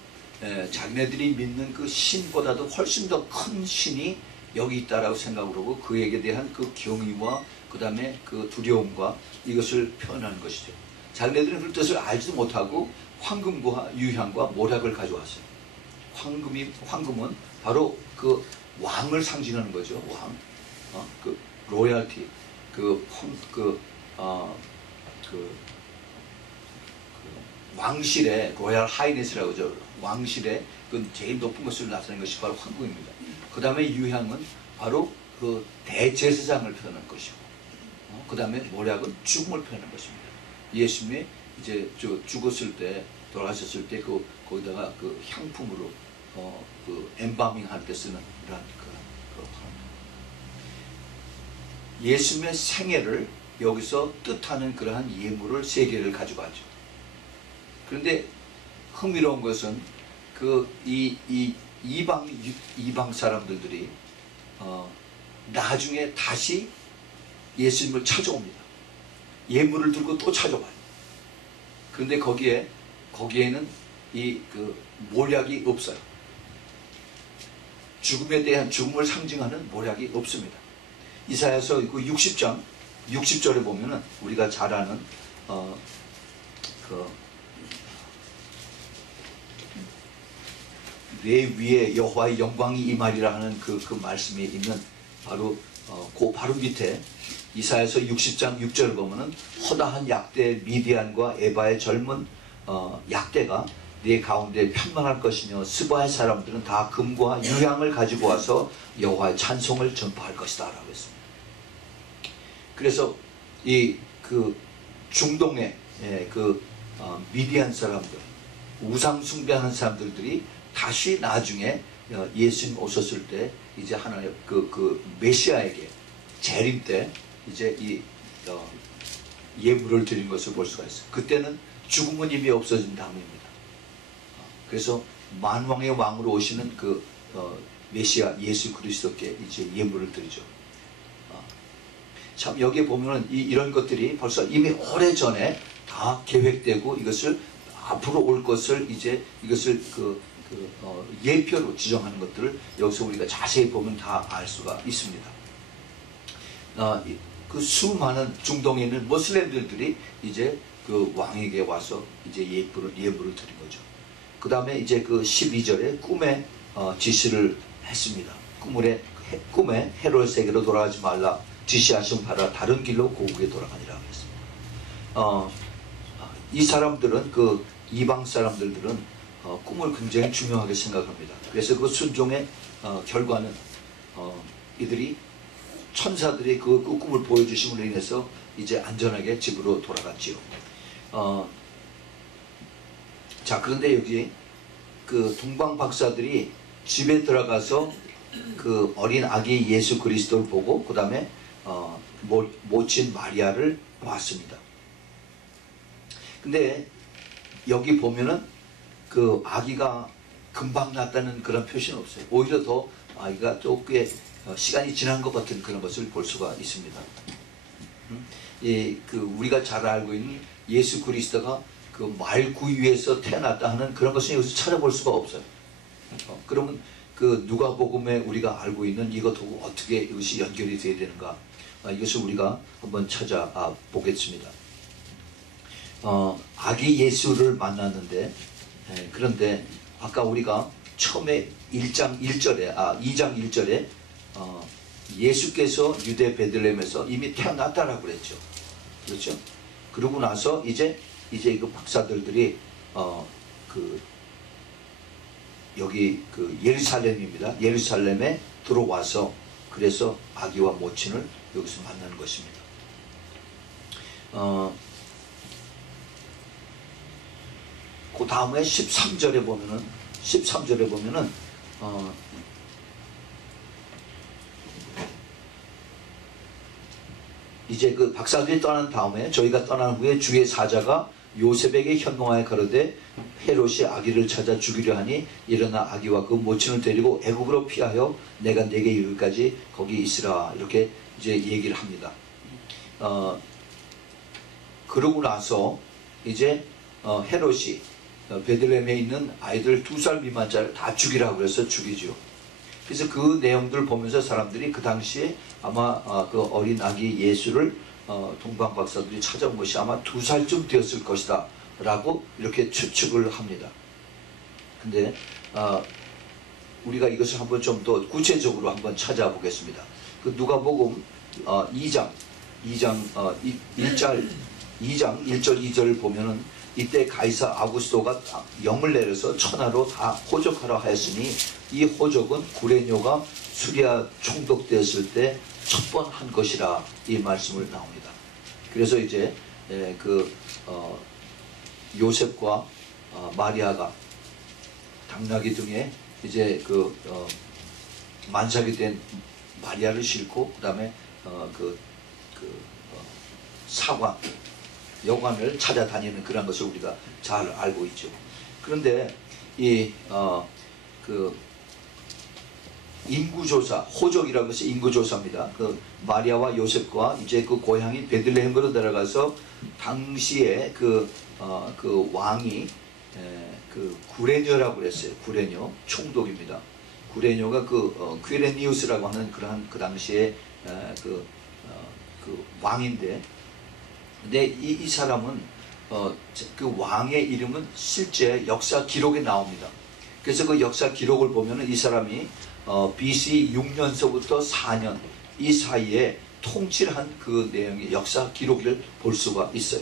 자기네들이 믿는 그 신보다도 훨씬 더 큰 신이 여기 있다라고 생각을 하고 그에게 대한 그 경의와 그 다음에 그 두려움과 이것을 표현하는 것이죠. 자기네들은 그 뜻을 알지도 못하고 황금과 유향과 모략을 가져왔어요. 황금은 바로 그 왕을 상징하는 거죠. 그 로얄티, 왕실의 로얄 하이네스라고 하죠. 왕실의 그 제일 높은 것을 나타내는 것이 바로 황금입니다. 그 다음에 유향은 바로 그 대제사장을 표현한 것이고, 그 다음에 모략은 죽음을 표현한 것입니다. 예수님이 이제 죽었을 때, 돌아가셨을 때 거기다가 그 향품으로 그 엠바밍 할 때 쓰는 그런 예수님의 생애를 여기서 뜻하는 그러한 예물을 3개를 가져가죠. 그런데 흥미로운 것은 이방 사람들이 나중에 다시 예수님을 찾아옵니다. 예물을 들고 또 찾아와요. 그런데 거기에는 모략이 없어요. 죽음에 대한 죽음을 상징하는 모략이 없습니다. 이사야서 60절에 보면은 우리가 잘 아는 내 위에 여호와의 영광이 임하리라 하는 그 말씀이 있는 바로 바로 밑에 이사야서 60장 6절을 보면은 허다한 약대 미디안과 에바의 젊은 약대가 네 가운데 편만할 것이며 스바의 사람들은 다 금과 유향을 가지고 와서 여호와의 찬송을 전파할 것이다 라고 했습니다. 그래서 중동의 미디안 사람들, 우상 숭배하는 사람들이 다시 나중에 예수님 오셨을 때 이제 하나님 메시아에게 재림 때 이제 예물을 드린 것을 볼 수가 있어요. 그때는 죽음은 이미 없어진 다음입니다. 그래서 만왕의 왕으로 오시는 메시아 예수 그리스도께 이제 예물을 드리죠. 참 여기에 보면은 이런 것들이 벌써 이미 오래전에 다 계획되고 이것을 앞으로 올 것을 이제 이것을 예표로 지정하는 것들을 여기서 우리가 자세히 보면 다 알 수가 있습니다. 그 수많은 중동에 있는 모슬렘들이 이제 그 왕에게 와서 이제 예물을 드린 거죠. 그 다음에 이제 12절에 꿈에 지시를 했습니다. 꿈에 헤롯에게로 돌아가지 말라. 지시하신 바라 다른 길로 고국에 돌아가니라 했습니다. 이 사람들은 이방 사람들은 꿈을 굉장히 중요하게 생각합니다. 그래서 그 순종의 결과는 이들이 천사들이 그 꿈을 보여주심으로 인해서 이제 안전하게 집으로 돌아갔지요. 자, 그런데 여기 동방 박사들이 집에 들어가서 그 어린 아기 예수 그리스도를 보고 그 다음에 모친 마리아를 보았습니다. 근데 여기 보면은 그 아기가 금방 낳았다는 그런 표시는 없어요. 오히려 더 아기가 또 꽤 시간이 지난 것 같은 그런 것을 볼 수가 있습니다. 그 우리가 잘 알고 있는 예수 그리스도가 그 말구 위에서 태어났다 하는 그런 것은 여기서 찾아볼 수가 없어요. 그러면 그 누가복음에 우리가 알고 있는 이것하고 어떻게 이것이 연결이 되어야 되는가? 이것을 우리가 한번 찾아보겠습니다. 아기 예수를 만났는데, 그런데 아까 우리가 처음에 2장 1절에 예수께서 유대 베들레헴에서 이미 태어났다라고 그랬죠. 그렇죠? 그러고 나서 이제 그 박사들이 여기 그 예루살렘입니다. 예루살렘에 들어와서 그래서 아기와 모친을 여기서 만나는 것입니다. 그 다음에 13절에 보면은 이제 그 박사들이 떠난 다음에 저희가 떠난 후에 주의 사자가 요셉에게 현몽하여 가로되 헤롯이 아기를 찾아 죽이려 하니 일어나 아기와 그 모친을 데리고 애굽으로 피하여 내가 네게 이르기까지 거기 있으라, 이렇게 이제 얘기를 합니다. 그러고 나서 이제 헤롯이 베들레헴에 있는 아이들 2살 미만자를 다 죽이라고 그래서 죽이죠. 그래서 그 내용들을 보면서 사람들이 그 당시에 아마 그 어린 아기 예수를 동방 박사들이 찾아온 것이 아마 2살쯤 되었을 것이다 라고 이렇게 추측을 합니다. 근데 우리가 이것을 한번 좀 더 구체적으로 한번 찾아보겠습니다. 그 누가복음 2장 1절 2절을 보면은 이때 가이사 아구스토가 영을 내려서 천하로 다 호적하라 하였으니 이 호적은 구레뇨가 수리아 총독되었을 때 첫 번 한 것이라, 이 말씀을 나옵니다. 그래서 이제 요셉과 마리아가 당나귀 등에 이제 만삭이 된 마리아를 싣고 그 다음에 사관 여관을 찾아다니는 그런 것을 우리가 잘 알고 있죠. 그런데 인구조사, 호적이라는 것이 인구조사입니다. 그 마리아와 요셉과 이제 그 고향인 베들레헴으로 들어가서 당시에 그 왕이 구레뇨라고 그랬어요. 구레뇨 총독입니다. 구레뇨가 퀴레니우스라고 하는 그 당시에 그 왕인데, 근데 이 사람은 그 왕의 이름은 실제 역사 기록에 나옵니다. 그래서 그 역사 기록을 보면은 이 사람이 BC 6년서부터 4년 이 사이에 통치를 한 그 내용의 역사 기록을 볼 수가 있어요.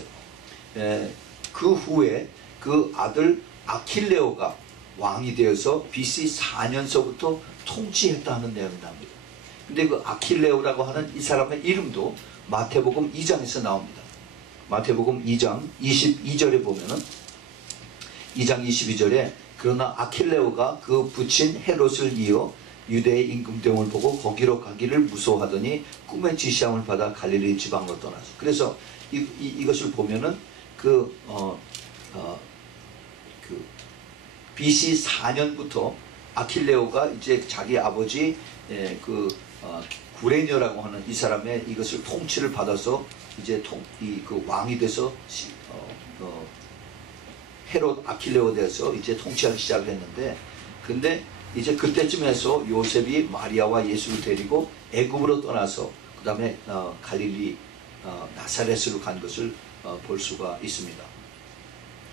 그 후에 그 아들 아킬레오가 왕이 되어서 BC 4년서부터 통치했다는 내용이 나옵니다. 근데 그 아킬레오라고 하는 이 사람의 이름도 마태복음 2장에서 나옵니다. 마태복음 2장 22절에 보면은 2장 22절에 그러나 아킬레오가 그 부친 헤롯을 이어 유대의 임금됨을 보고 거기로 가기를 무서워하더니 꿈의 지시함을 받아 갈릴리 지방으로 떠났어. 그래서 이것을 보면은 BC 4년부터 아킬레오가 이제 자기 아버지 구레뇨라고 하는 이 사람의 이것을 통치를 받아서 이제 그 왕이 돼서 헤롯 아킬레오 돼서 이제 통치하기 시작을 했는데, 근데 이제 그때쯤에서 요셉이 마리아와 예수를 데리고 애굽으로 떠나서 그 다음에 갈릴리 나사렛으로 간 것을 볼 수가 있습니다.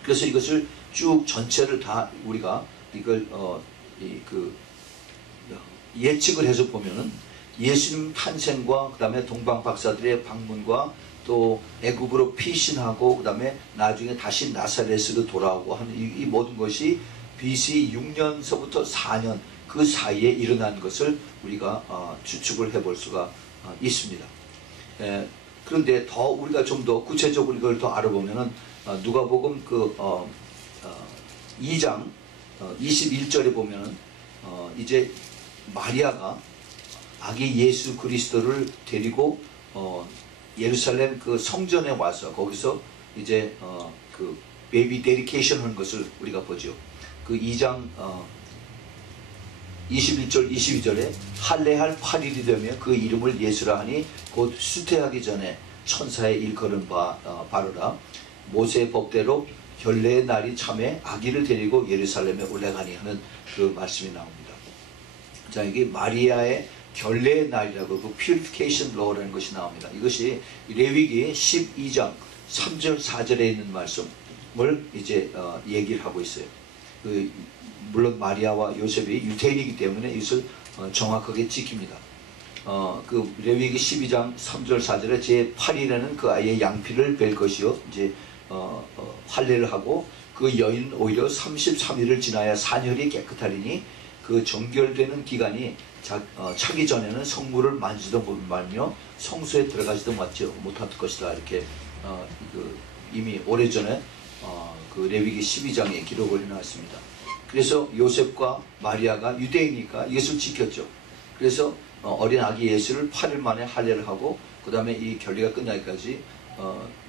그래서 이것을 쭉 전체를 다 우리가 이걸 예측을 해서 보면은 예수님 탄생과 그 다음에 동방 박사들의 방문과 또 애굽으로 피신하고 그 다음에 나중에 다시 나사렛으로 돌아오고 하는 이 모든 것이 BC 6년서부터 4년 그 사이에 일어난 것을 우리가 추측을 해볼 수가 있습니다. 그런데 더 우리가 좀 더 구체적으로 이걸 더 알아보면은 누가복음 2장 21절에 보면은 이제 마리아가 아기 예수 그리스도를 데리고 예루살렘 그 성전에 와서 거기서 이제 그 베이비 데디케이션 하는 것을 우리가 보죠. 그 2장 21절 22절에 할례할 8일이 되며 그 이름을 예수라 하니 곧 수태하기 전에 천사의 일컬은 바로라. 모세의 법대로 결례의 날이 참에 아기를 데리고 예루살렘에 올라가니 하는 그 말씀이 나옵니다. 자, 이게 마리아의 결례의 날이라고 그 purification law라는 것이 나옵니다. 이것이 레위기 12장 3절 4절에 있는 말씀을 이제 얘기를 하고 있어요. 물론 마리아와 요셉이 유태인이기 때문에 이것을 정확하게 지킵니다. 그 레위기 12장 3절 4절에 제 8일에는 그 아이의 양피를 뺄 것이요 이제 할례를 하고 그 여인은 오히려 33일을 지나야 산혈이 깨끗하리니 그 정결되는 기간이 차기 전에는 성물을 만지도 말며 성소에 들어가지도 못할 것이다. 이렇게 이미 오래전에 그 레위기 12장에 기록을 해놨습니다. 그래서 요셉과 마리아가 유대인이니까 이것을 지켰죠. 그래서 어린 아기 예수를 8일 만에 할례를 하고 그 다음에 이 결례가 끝나기까지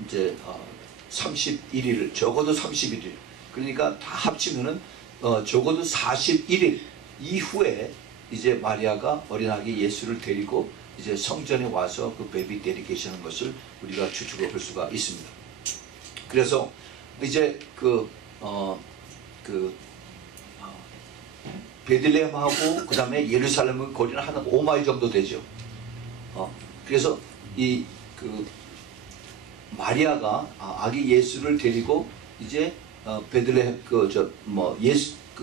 이제 31일 적어도 31일 그러니까 다 합치면은 적어도 41일 이후에 이제 마리아가 어린 아기 예수를 데리고 이제 성전에 와서 그 베이비 데디케이션 하는 것을 우리가 추측을 할 수가 있습니다. 그래서 이제 베들레헴하고 그 다음에 예루살렘의 거리는 한 5마일 정도 되죠. 그래서 마리아가 아기 예수를 데리고 이제 베들레헴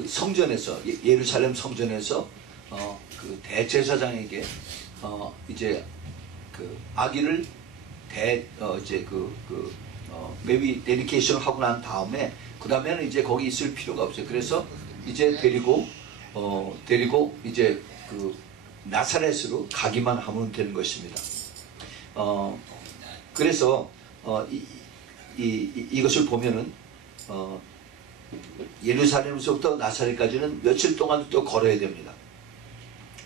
성전에서 예루살렘 성전에서 그 대제사장에게 이제 그 아기를 베이비 데디케이션 하고 난 다음에 그 다음에는 이제 거기 있을 필요가 없어요. 그래서 이제 데리고 이제 그 나사렛으로 가기만 하면 되는 것입니다. 그래서 이것을 보면은 예루살렘에서부터 나사렛까지는 며칠 동안 또 걸어야 됩니다.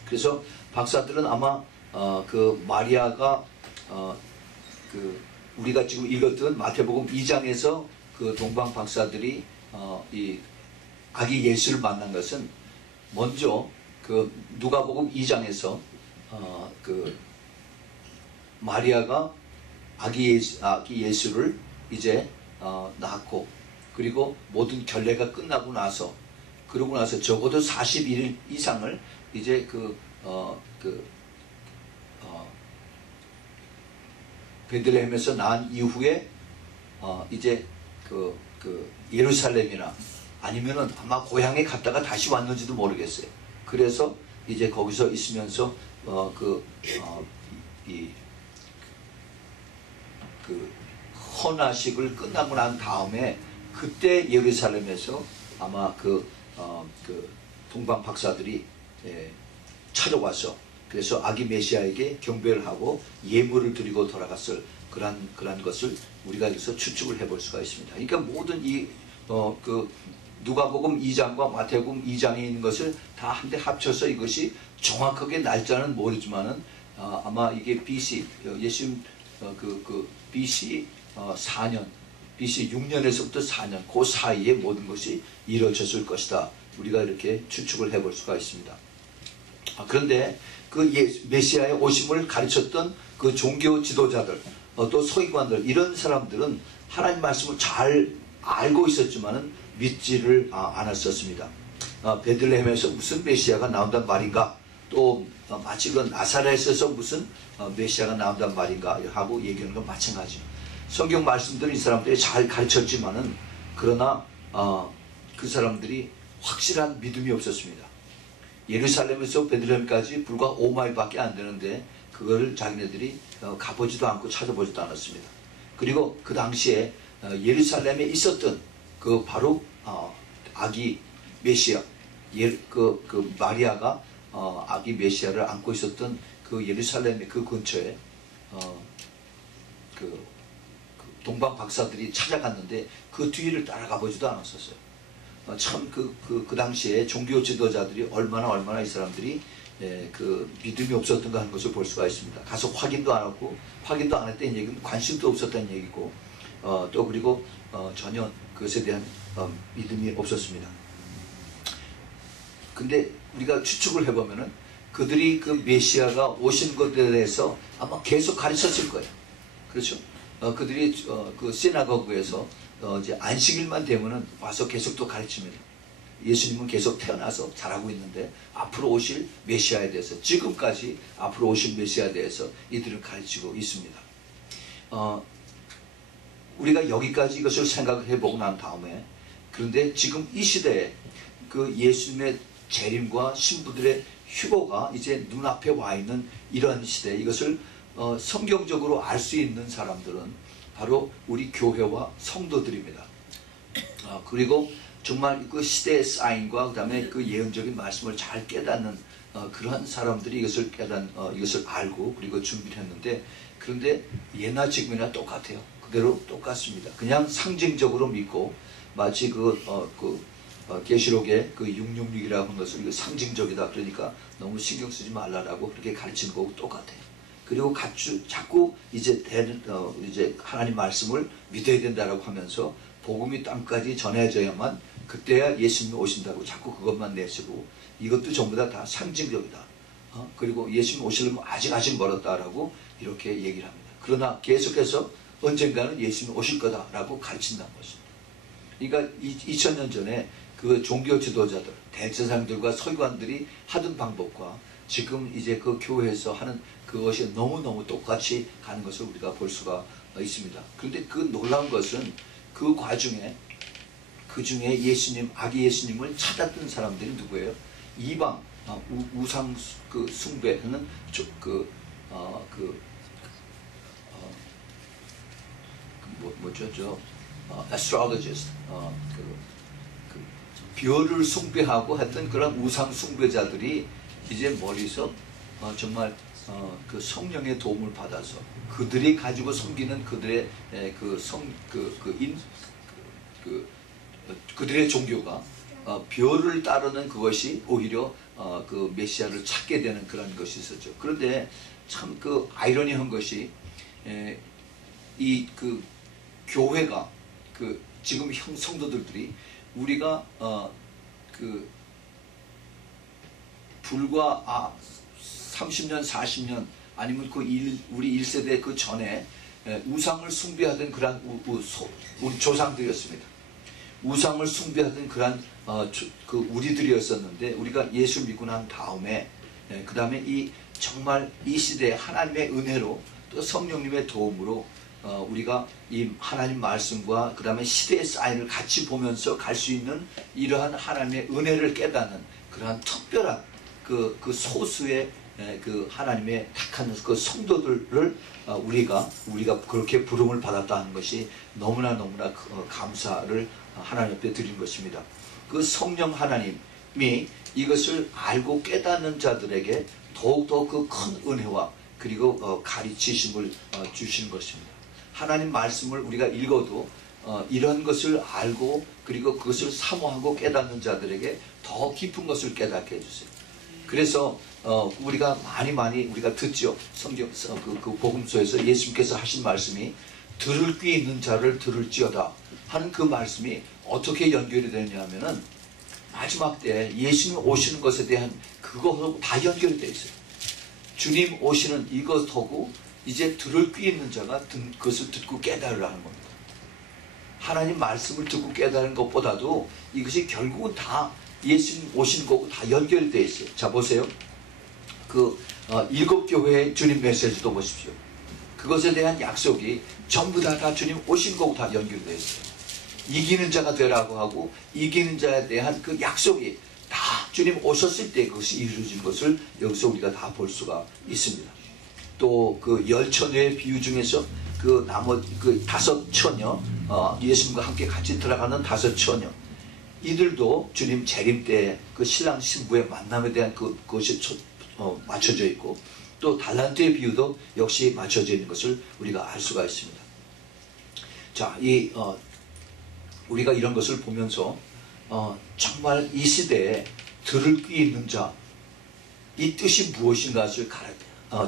그래서 박사들은 아마 그 마리아가 우리가 지금 읽었던 마태복음 2장에서 그 동방 박사들이 이 아기 예수를 만난 것은 먼저 그 누가복음 2장에서 그 마리아가 아기 예수를 이제 낳고 그리고 모든 결례가 끝나고 나서 그러고 나서 적어도 41일 이상을 이제 베들레헴에서 낳은 이후에 이제 예루살렘이나 아니면은 아마 고향에 갔다가 다시 왔는지도 모르겠어요. 그래서 이제 거기서 있으면서 헌화식을 끝나고 난 다음에 그때 예루살렘에서 아마 동방 박사들이 찾아와서 그래서 아기 메시아에게 경배를 하고 예물을 드리고 돌아갔을 그런 것을 우리가 여기서 추측을 해볼 수가 있습니다. 그러니까 모든 누가복음 2장과 마태복음 2장에 있는 것을 다 한데 합쳐서 이것이 정확하게 날짜는 모르지만은 아마 이게 BC 예수님 BC 4년 BC 6년에서부터 4년 그 사이에 모든 것이 이루어졌을 것이다. 우리가 이렇게 추측을 해볼 수가 있습니다. 그런데 그 메시아의 오심을 가르쳤던 그 종교 지도자들 또 서기관들 이런 사람들은 하나님 말씀을 잘 알고 있었지만은 믿지를 않았었습니다. 베들레헴에서 무슨 메시아가 나온단 말인가 또 마치 그 나사렛에서 무슨 메시아가 나온단 말인가 하고 얘기하는 건 마찬가지죠. 성경 말씀들을 이 사람들이 잘 가르쳤지만은 그러나 그 사람들이 확실한 믿음이 없었습니다. 예루살렘에서 베들레헴까지 불과 5마일밖에 안 되는데 그거를 자기네들이 가보지도 않고 찾아보지도 않았습니다. 그리고 그 당시에 예루살렘에 있었던 그 바로 아기 메시아 그 마리아가 아기 메시아를 안고 있었던 그 예루살렘의 그 근처에 그 동방 박사들이 찾아갔는데 그 뒤를 따라가 보지도 않았었어요. 참 그 당시에 종교 지도자들이 얼마나 이 사람들이 그 믿음이 없었던가 하는 것을 볼 수가 있습니다. 가서 확인도 안 하고 확인도 안 했다는 얘기는 관심도 없었다는 얘기고 또 그리고 전혀 그것에 대한 믿음이 없었습니다. 근데 우리가 추측을 해보면은 그들이 그 메시아가 오신 것에 대해서 아마 계속 가르쳤을 거예요. 그렇죠? 그들이 그 시나고그에서 이제 안식일만 되면은 와서 계속 또 가르칩니다. 예수님은 계속 태어나서 잘하고 있는데 앞으로 오실 메시아에 대해서 지금까지 앞으로 오실 메시아에 대해서 이들을 가르치고 있습니다. 우리가 여기까지 이것을 생각해 보고 난 다음에 그런데 지금 이 시대에 그 예수님의 재림과 신부들의 휴거가 이제 눈앞에 와 있는 이런 시대, 이것을 성경적으로 알 수 있는 사람들은 바로 우리 교회와 성도들입니다. 그리고 정말 그 시대의 사인과 그 다음에 그 예언적인 말씀을 잘 깨닫는 그러한 사람들이 이것을 이것을 알고 그리고 준비를 했는데, 그런데 예나 지금이나 똑같아요. 그대로 똑같습니다. 그냥 상징적으로 믿고 마치 계시록의 그 666이라고 하는 것을 이거 상징적이다, 그러니까 너무 신경 쓰지 말라라고 그렇게 가르치는 거고 똑같아요. 그리고 자꾸 이제 하나님 말씀을 믿어야 된다라고 하면서 복음이 땅까지 전해져야만 그때야 예수님이 오신다고 자꾸 그것만 내세우고, 이것도 전부 다 상징적이다. 그리고 예수님 오시려면 아직 멀었다라고 이렇게 얘기를 합니다. 그러나 계속해서 언젠가는 예수님이 오실 거다라고 가르친다는 것입니다. 그러니까 2000년 전에 그 종교 지도자들, 대제사장들과 서기관들이 하던 방법과 지금 이제 그 교회에서 하는 그것이 너무너무 똑같이 가는 것을 우리가 볼 수가 있습니다. 그런데 그 놀라운 것은 그 과정에 그 중에 예수님, 아기 예수님을 찾았던 사람들이 누구예요? 이방 우상 그 숭배하는 astrologist, 별을 숭배하고 했던 그런 우상 숭배자들이 이제 머리서 정말 그 성령의 도움을 받아서 그들이 가지고 섬기는 그들의 그들의 종교가 별을 따르는 그것이 오히려 그 메시아를 찾게 되는 그런 것이 있었죠. 그런데 참 그 아이러니한 것이 이 그 교회가 그 지금 성도들이 우리가 그 불과 30년 40년 아니면 그 우리 1세대 그 전에 우상을 숭배하던 그런 우리 조상들이었습니다. 우상을 숭배하던 그런 그 우리들이었었는데, 우리가 예수 믿고 난 다음에 그 다음에 정말 이 시대에 하나님의 은혜로 또 성령님의 도움으로 우리가 이 하나님 말씀과 그 다음에 시대의 사인을 같이 보면서 갈 수 있는 이러한 하나님의 은혜를 깨닫는 그러한 특별한 그 소수의 그 하나님의 택한 그 성도들을 우리가 그렇게 부름을 받았다 하는 것이 너무나 감사를 하나님 앞에 드린 것입니다. 그 성령 하나님이 이것을 알고 깨닫는 자들에게 더욱더 그 큰 은혜와 그리고 가르치심을 주시는 것입니다. 하나님 말씀을 우리가 읽어도 이런 것을 알고 그리고 그것을 사모하고 깨닫는 자들에게 더 깊은 것을 깨닫게 해주세요. 그래서 우리가 많이 우리가 듣죠. 성경 그 복음서에서 예수님께서 하신 말씀이 들을 귀 있는 자를 들을지어다 하는 그 말씀이 어떻게 연결이 되느냐 하면은 마지막 때 예수님 오시는 것에 대한 그것하고 다 연결이 되어 있어요. 주님 오시는 이것하고 이제 들을 귀 있는 자가 그것을 듣고 깨달으라는 겁니다. 하나님 말씀을 듣고 깨달은 것보다도 이것이 결국은 다 예수님 오시는 거고 다 연결이 되어 있어요. 자, 보세요. 그 7교회의 주님 메시지도 보십시오. 그것에 대한 약속이 전부 다 주님 오신 거고 다 연결되어 있어요. 이기는 자가 되라고 하고 이기는 자에 대한 그 약속이 다 주님 오셨을 때 그것이 이루어진 것을 여기서 우리가 다 볼 수가 있습니다. 또 그 10처녀의 비유 중에서 그 나머지 그 5처녀, 예수님과 함께 같이 들어가는 5처녀, 이들도 주님 재림 때 그 신랑 신부의 만남에 대한 그것이 맞춰져 있고, 또 달란트의 비유도 역시 맞춰져 있는 것을 우리가 알 수가 있습니다. 자, 우리가 이런 것을 보면서 정말 이 시대에 들을 귀 있는 자, 이 뜻이 무엇인가를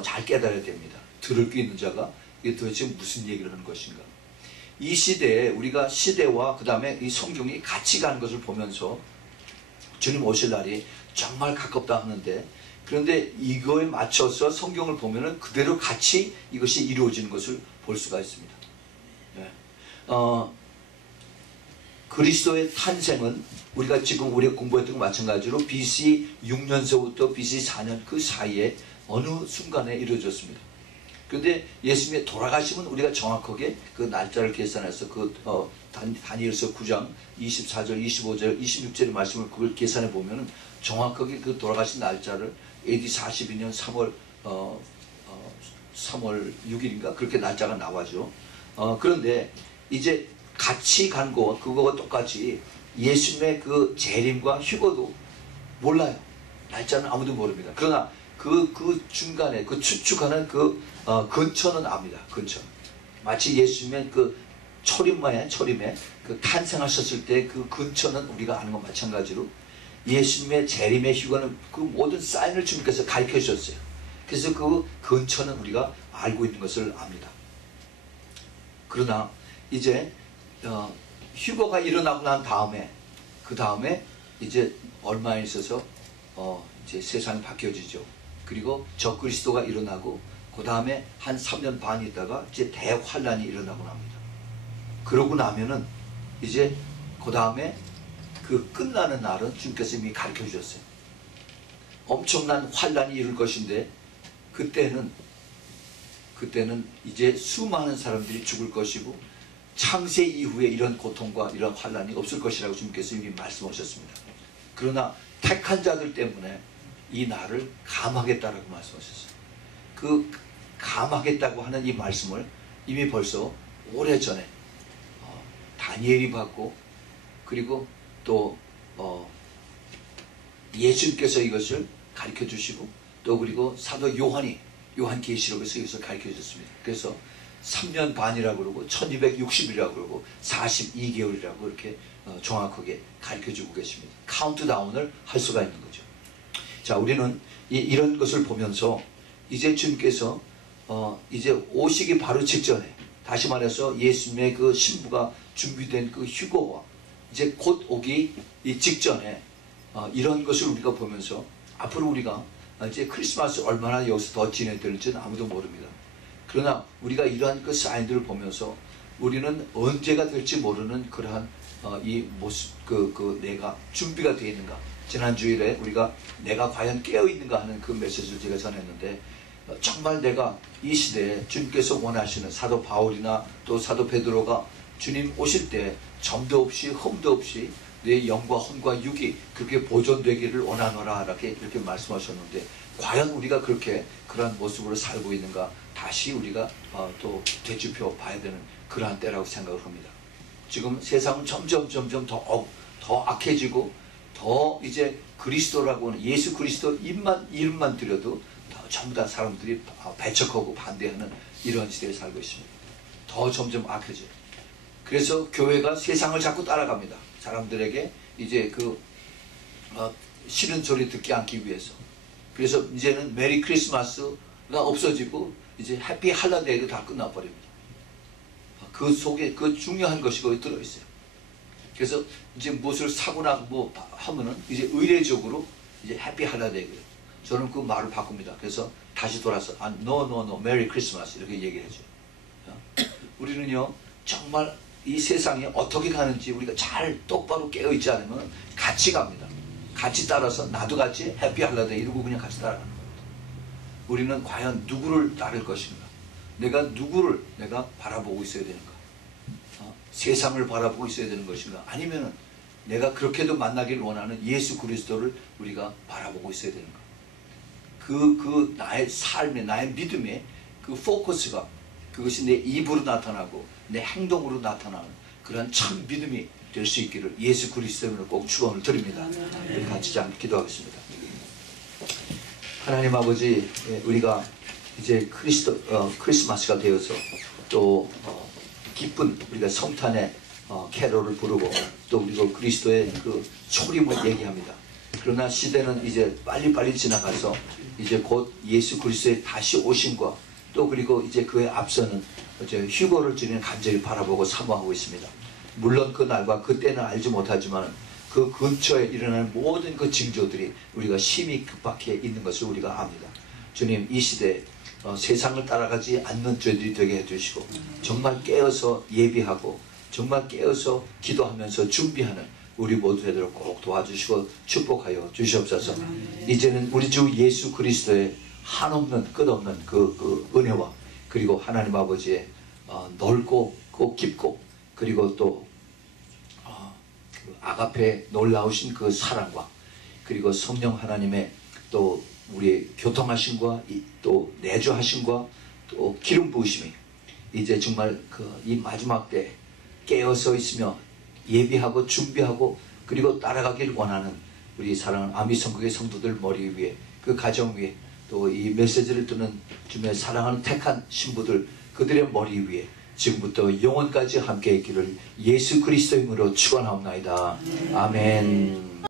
잘 깨달아야 됩니다. 들을 귀 있는 자가 이게 도대체 무슨 얘기를 하는 것인가. 이 시대에 우리가 시대와 그 다음에 이 성경이 같이 가는 것을 보면서 주님 오실 날이 정말 가깝다 하는데, 그런데 이거에 맞춰서 성경을 보면은 그대로 같이 이것이 이루어지는 것을 볼 수가 있습니다. 네. 그리스도의 탄생은 우리가 지금 공부했던 것 마찬가지로 BC 6년서부터 BC 4년 그 사이에 어느 순간에 이루어졌습니다. 그런데 예수님의 돌아가심은 우리가 정확하게 그 날짜를 계산해서 다니엘서 9장 24절, 25절, 26절의 말씀을 그걸 계산해 보면은 정확하게 그 돌아가신 날짜를 AD 42년 3월 6일인가 그렇게 날짜가 나와죠. 그런데 이제 같이 간 거 그거와 똑같이 예수님의 그 재림과 휴거도 몰라요. 날짜는 아무도 모릅니다. 그러나 그 중간에 그 추측하는 근처는 압니다. 근처. 마치 예수님의 그 초림에 그 탄생하셨을 때 그 근처는 우리가 아는 것 마찬가지로 예수님의 재림의 휴거는 그 모든 사인을 주님께서 가르쳐 주셨어요. 그래서 그 근처는 우리가 알고 있는 것을 압니다. 그러나 이제 휴거가 일어나고 난 다음에 그 다음에 이제 얼마 있어서 이제 세상이 바뀌어지죠. 그리고 적그리스도가 일어나고 그 다음에 한 3년 반 있다가 이제 대환란이 일어나고 납니다. 그러고 나면은 이제 그 다음에 그 끝나는 날은 주님께서 이미 가르쳐 주셨어요. 엄청난 환란이 이룰 것인데 그때는 이제 수많은 사람들이 죽을 것이고 창세 이후에 이런 고통과 이런 환란이 없을 것이라고 주님께서 이미 말씀하셨습니다. 그러나 택한 자들 때문에 이 날을 감하겠다라고 말씀하셨어요. 그 감하겠다고 하는 이 말씀을 이미 벌써 오래전에 다니엘이 받고 그리고 또 예수님께서 이것을 가르쳐 주시고 또 그리고 사도 요한계시록에서 이것을 가르쳐 주셨습니다. 그래서 3년 반이라고 그러고 1260이라고 그러고 42개월이라고 이렇게 정확하게 가르쳐 주고 계십니다. 카운트다운을 할 수가 있는 거죠. 자, 우리는 이런 것을 보면서 이제 주님께서 이제 오시기 바로 직전에 다시 말해서 예수님의 그 신부가 준비된 그 휴거와 이제 곧 오기 직전에 이런 것을 우리가 보면서 앞으로 우리가 이제 크리스마스 얼마나 여기서 더 지내야 될지는 아무도 모릅니다. 그러나 우리가 이러한 그 사인들을 보면서 우리는 언제가 될지 모르는 그러한 이 모습 내가 준비가 되어 있는가. 지난 주일에 우리가 내가 과연 깨어 있는가 하는 그 메시지를 제가 전했는데 정말 내가 이 시대에 주님께서 원하시는 사도 바울이나 또 사도 베드로가 주님 오실 때 점도 없이 흠도 없이 내 영과 혼과 육이 그렇게 보존되기를 원하노라 이렇게 말씀하셨는데 과연 우리가 그러한 모습으로 살고 있는가 다시 우리가 또 되짚어 봐야 되는 그러한 때라고 생각을 합니다. 지금 세상은 점점 더 악해지고 더 이제 그리스도라고 하는 예수 그리스도 이름만 들여도 전부 다 사람들이 배척하고 반대하는 이런 시대에 살고 있습니다. 더 점점 악해져요. 그래서 교회가 세상을 자꾸 따라갑니다. 사람들에게 이제 싫은 소리 듣지 않기 위해서. 그래서 이제는 메리 크리스마스가 없어지고 이제 해피 할라데이도 다 끝나버립니다. 그 속에 그 중요한 것이 거기 들어있어요. 그래서 이제 무엇을 사거나 뭐 하면은 이제 의례적으로 이제 해피 할라데이고요. 저는 그 말을 바꿉니다. 그래서 다시 돌아서 no, 메리 크리스마스 이렇게 얘기를 해줘요. 우리는요 정말 이 세상이 어떻게 가는지 우리가 잘 똑바로 깨어있지 않으면 같이 갑니다. 같이 따라서 나도 같이 해피 할라데이 이러고 그냥 같이 따라가는 겁니다. 우리는 과연 누구를 따를 것인가? 내가 누구를 내가 바라보고 있어야 되는가? 세상을 바라보고 있어야 되는 것인가? 아니면 내가 그렇게도 만나길 원하는 예수 그리스도를 우리가 바라보고 있어야 되는가? 나의 삶의 나의 믿음의 그 포커스가 그것이 내 입으로 나타나고 내 행동으로 나타나는 그런 참 믿음이 될 수 있기를 예수 그리스도로 꼭 축원을 드립니다. 우리 같이 기도하겠습니다. 하나님 아버지, 우리가 이제 크리스마스가 되어서 또 기쁜 우리가 성탄의 캐롤을 부르고 또 그리고 그리스도의 그 초림을 얘기합니다. 그러나 시대는 이제 빨리빨리 지나가서 이제 곧 예수 그리스도의 다시 오심과 또 그리고 이제 그에 앞서는 이제 휴거를 주님 간절히 바라보고 사모하고 있습니다. 물론 그 날과 그때는 알지 못하지만 그 근처에 일어나는 모든 그 징조들이 우리가 심히 급박해 있는 것을 우리가 압니다. 주님, 이 시대에 세상을 따라가지 않는 죄들이 되게 해주시고 정말 깨어서 예비하고 정말 깨어서 기도하면서 준비하는 우리 모두 되도록 꼭 도와주시고 축복하여 주시옵소서. 이제는 우리 주 예수 그리스도의 한없는 끝없는 그 은혜와 그리고 하나님 아버지의 넓고 깊고 그리고 또 아가페 놀라우신 그 사랑과 그리고 성령 하나님의 또 우리의 교통하심과 또 내주하심과 또 기름 부으심이 이제 정말 이 마지막 때 깨어서 있으며 예비하고 준비하고 그리고 따라가길 원하는 우리 사랑하는 아미성국의 성도들 머리 위에 그 가정 위에 또 이 메시지를 듣는 주님의 사랑하는 택한 신부들 그들의 머리 위에 지금부터 영원까지 함께 있기를 예수 그리스도의 이름으로 축원하옵나이다. 아멘.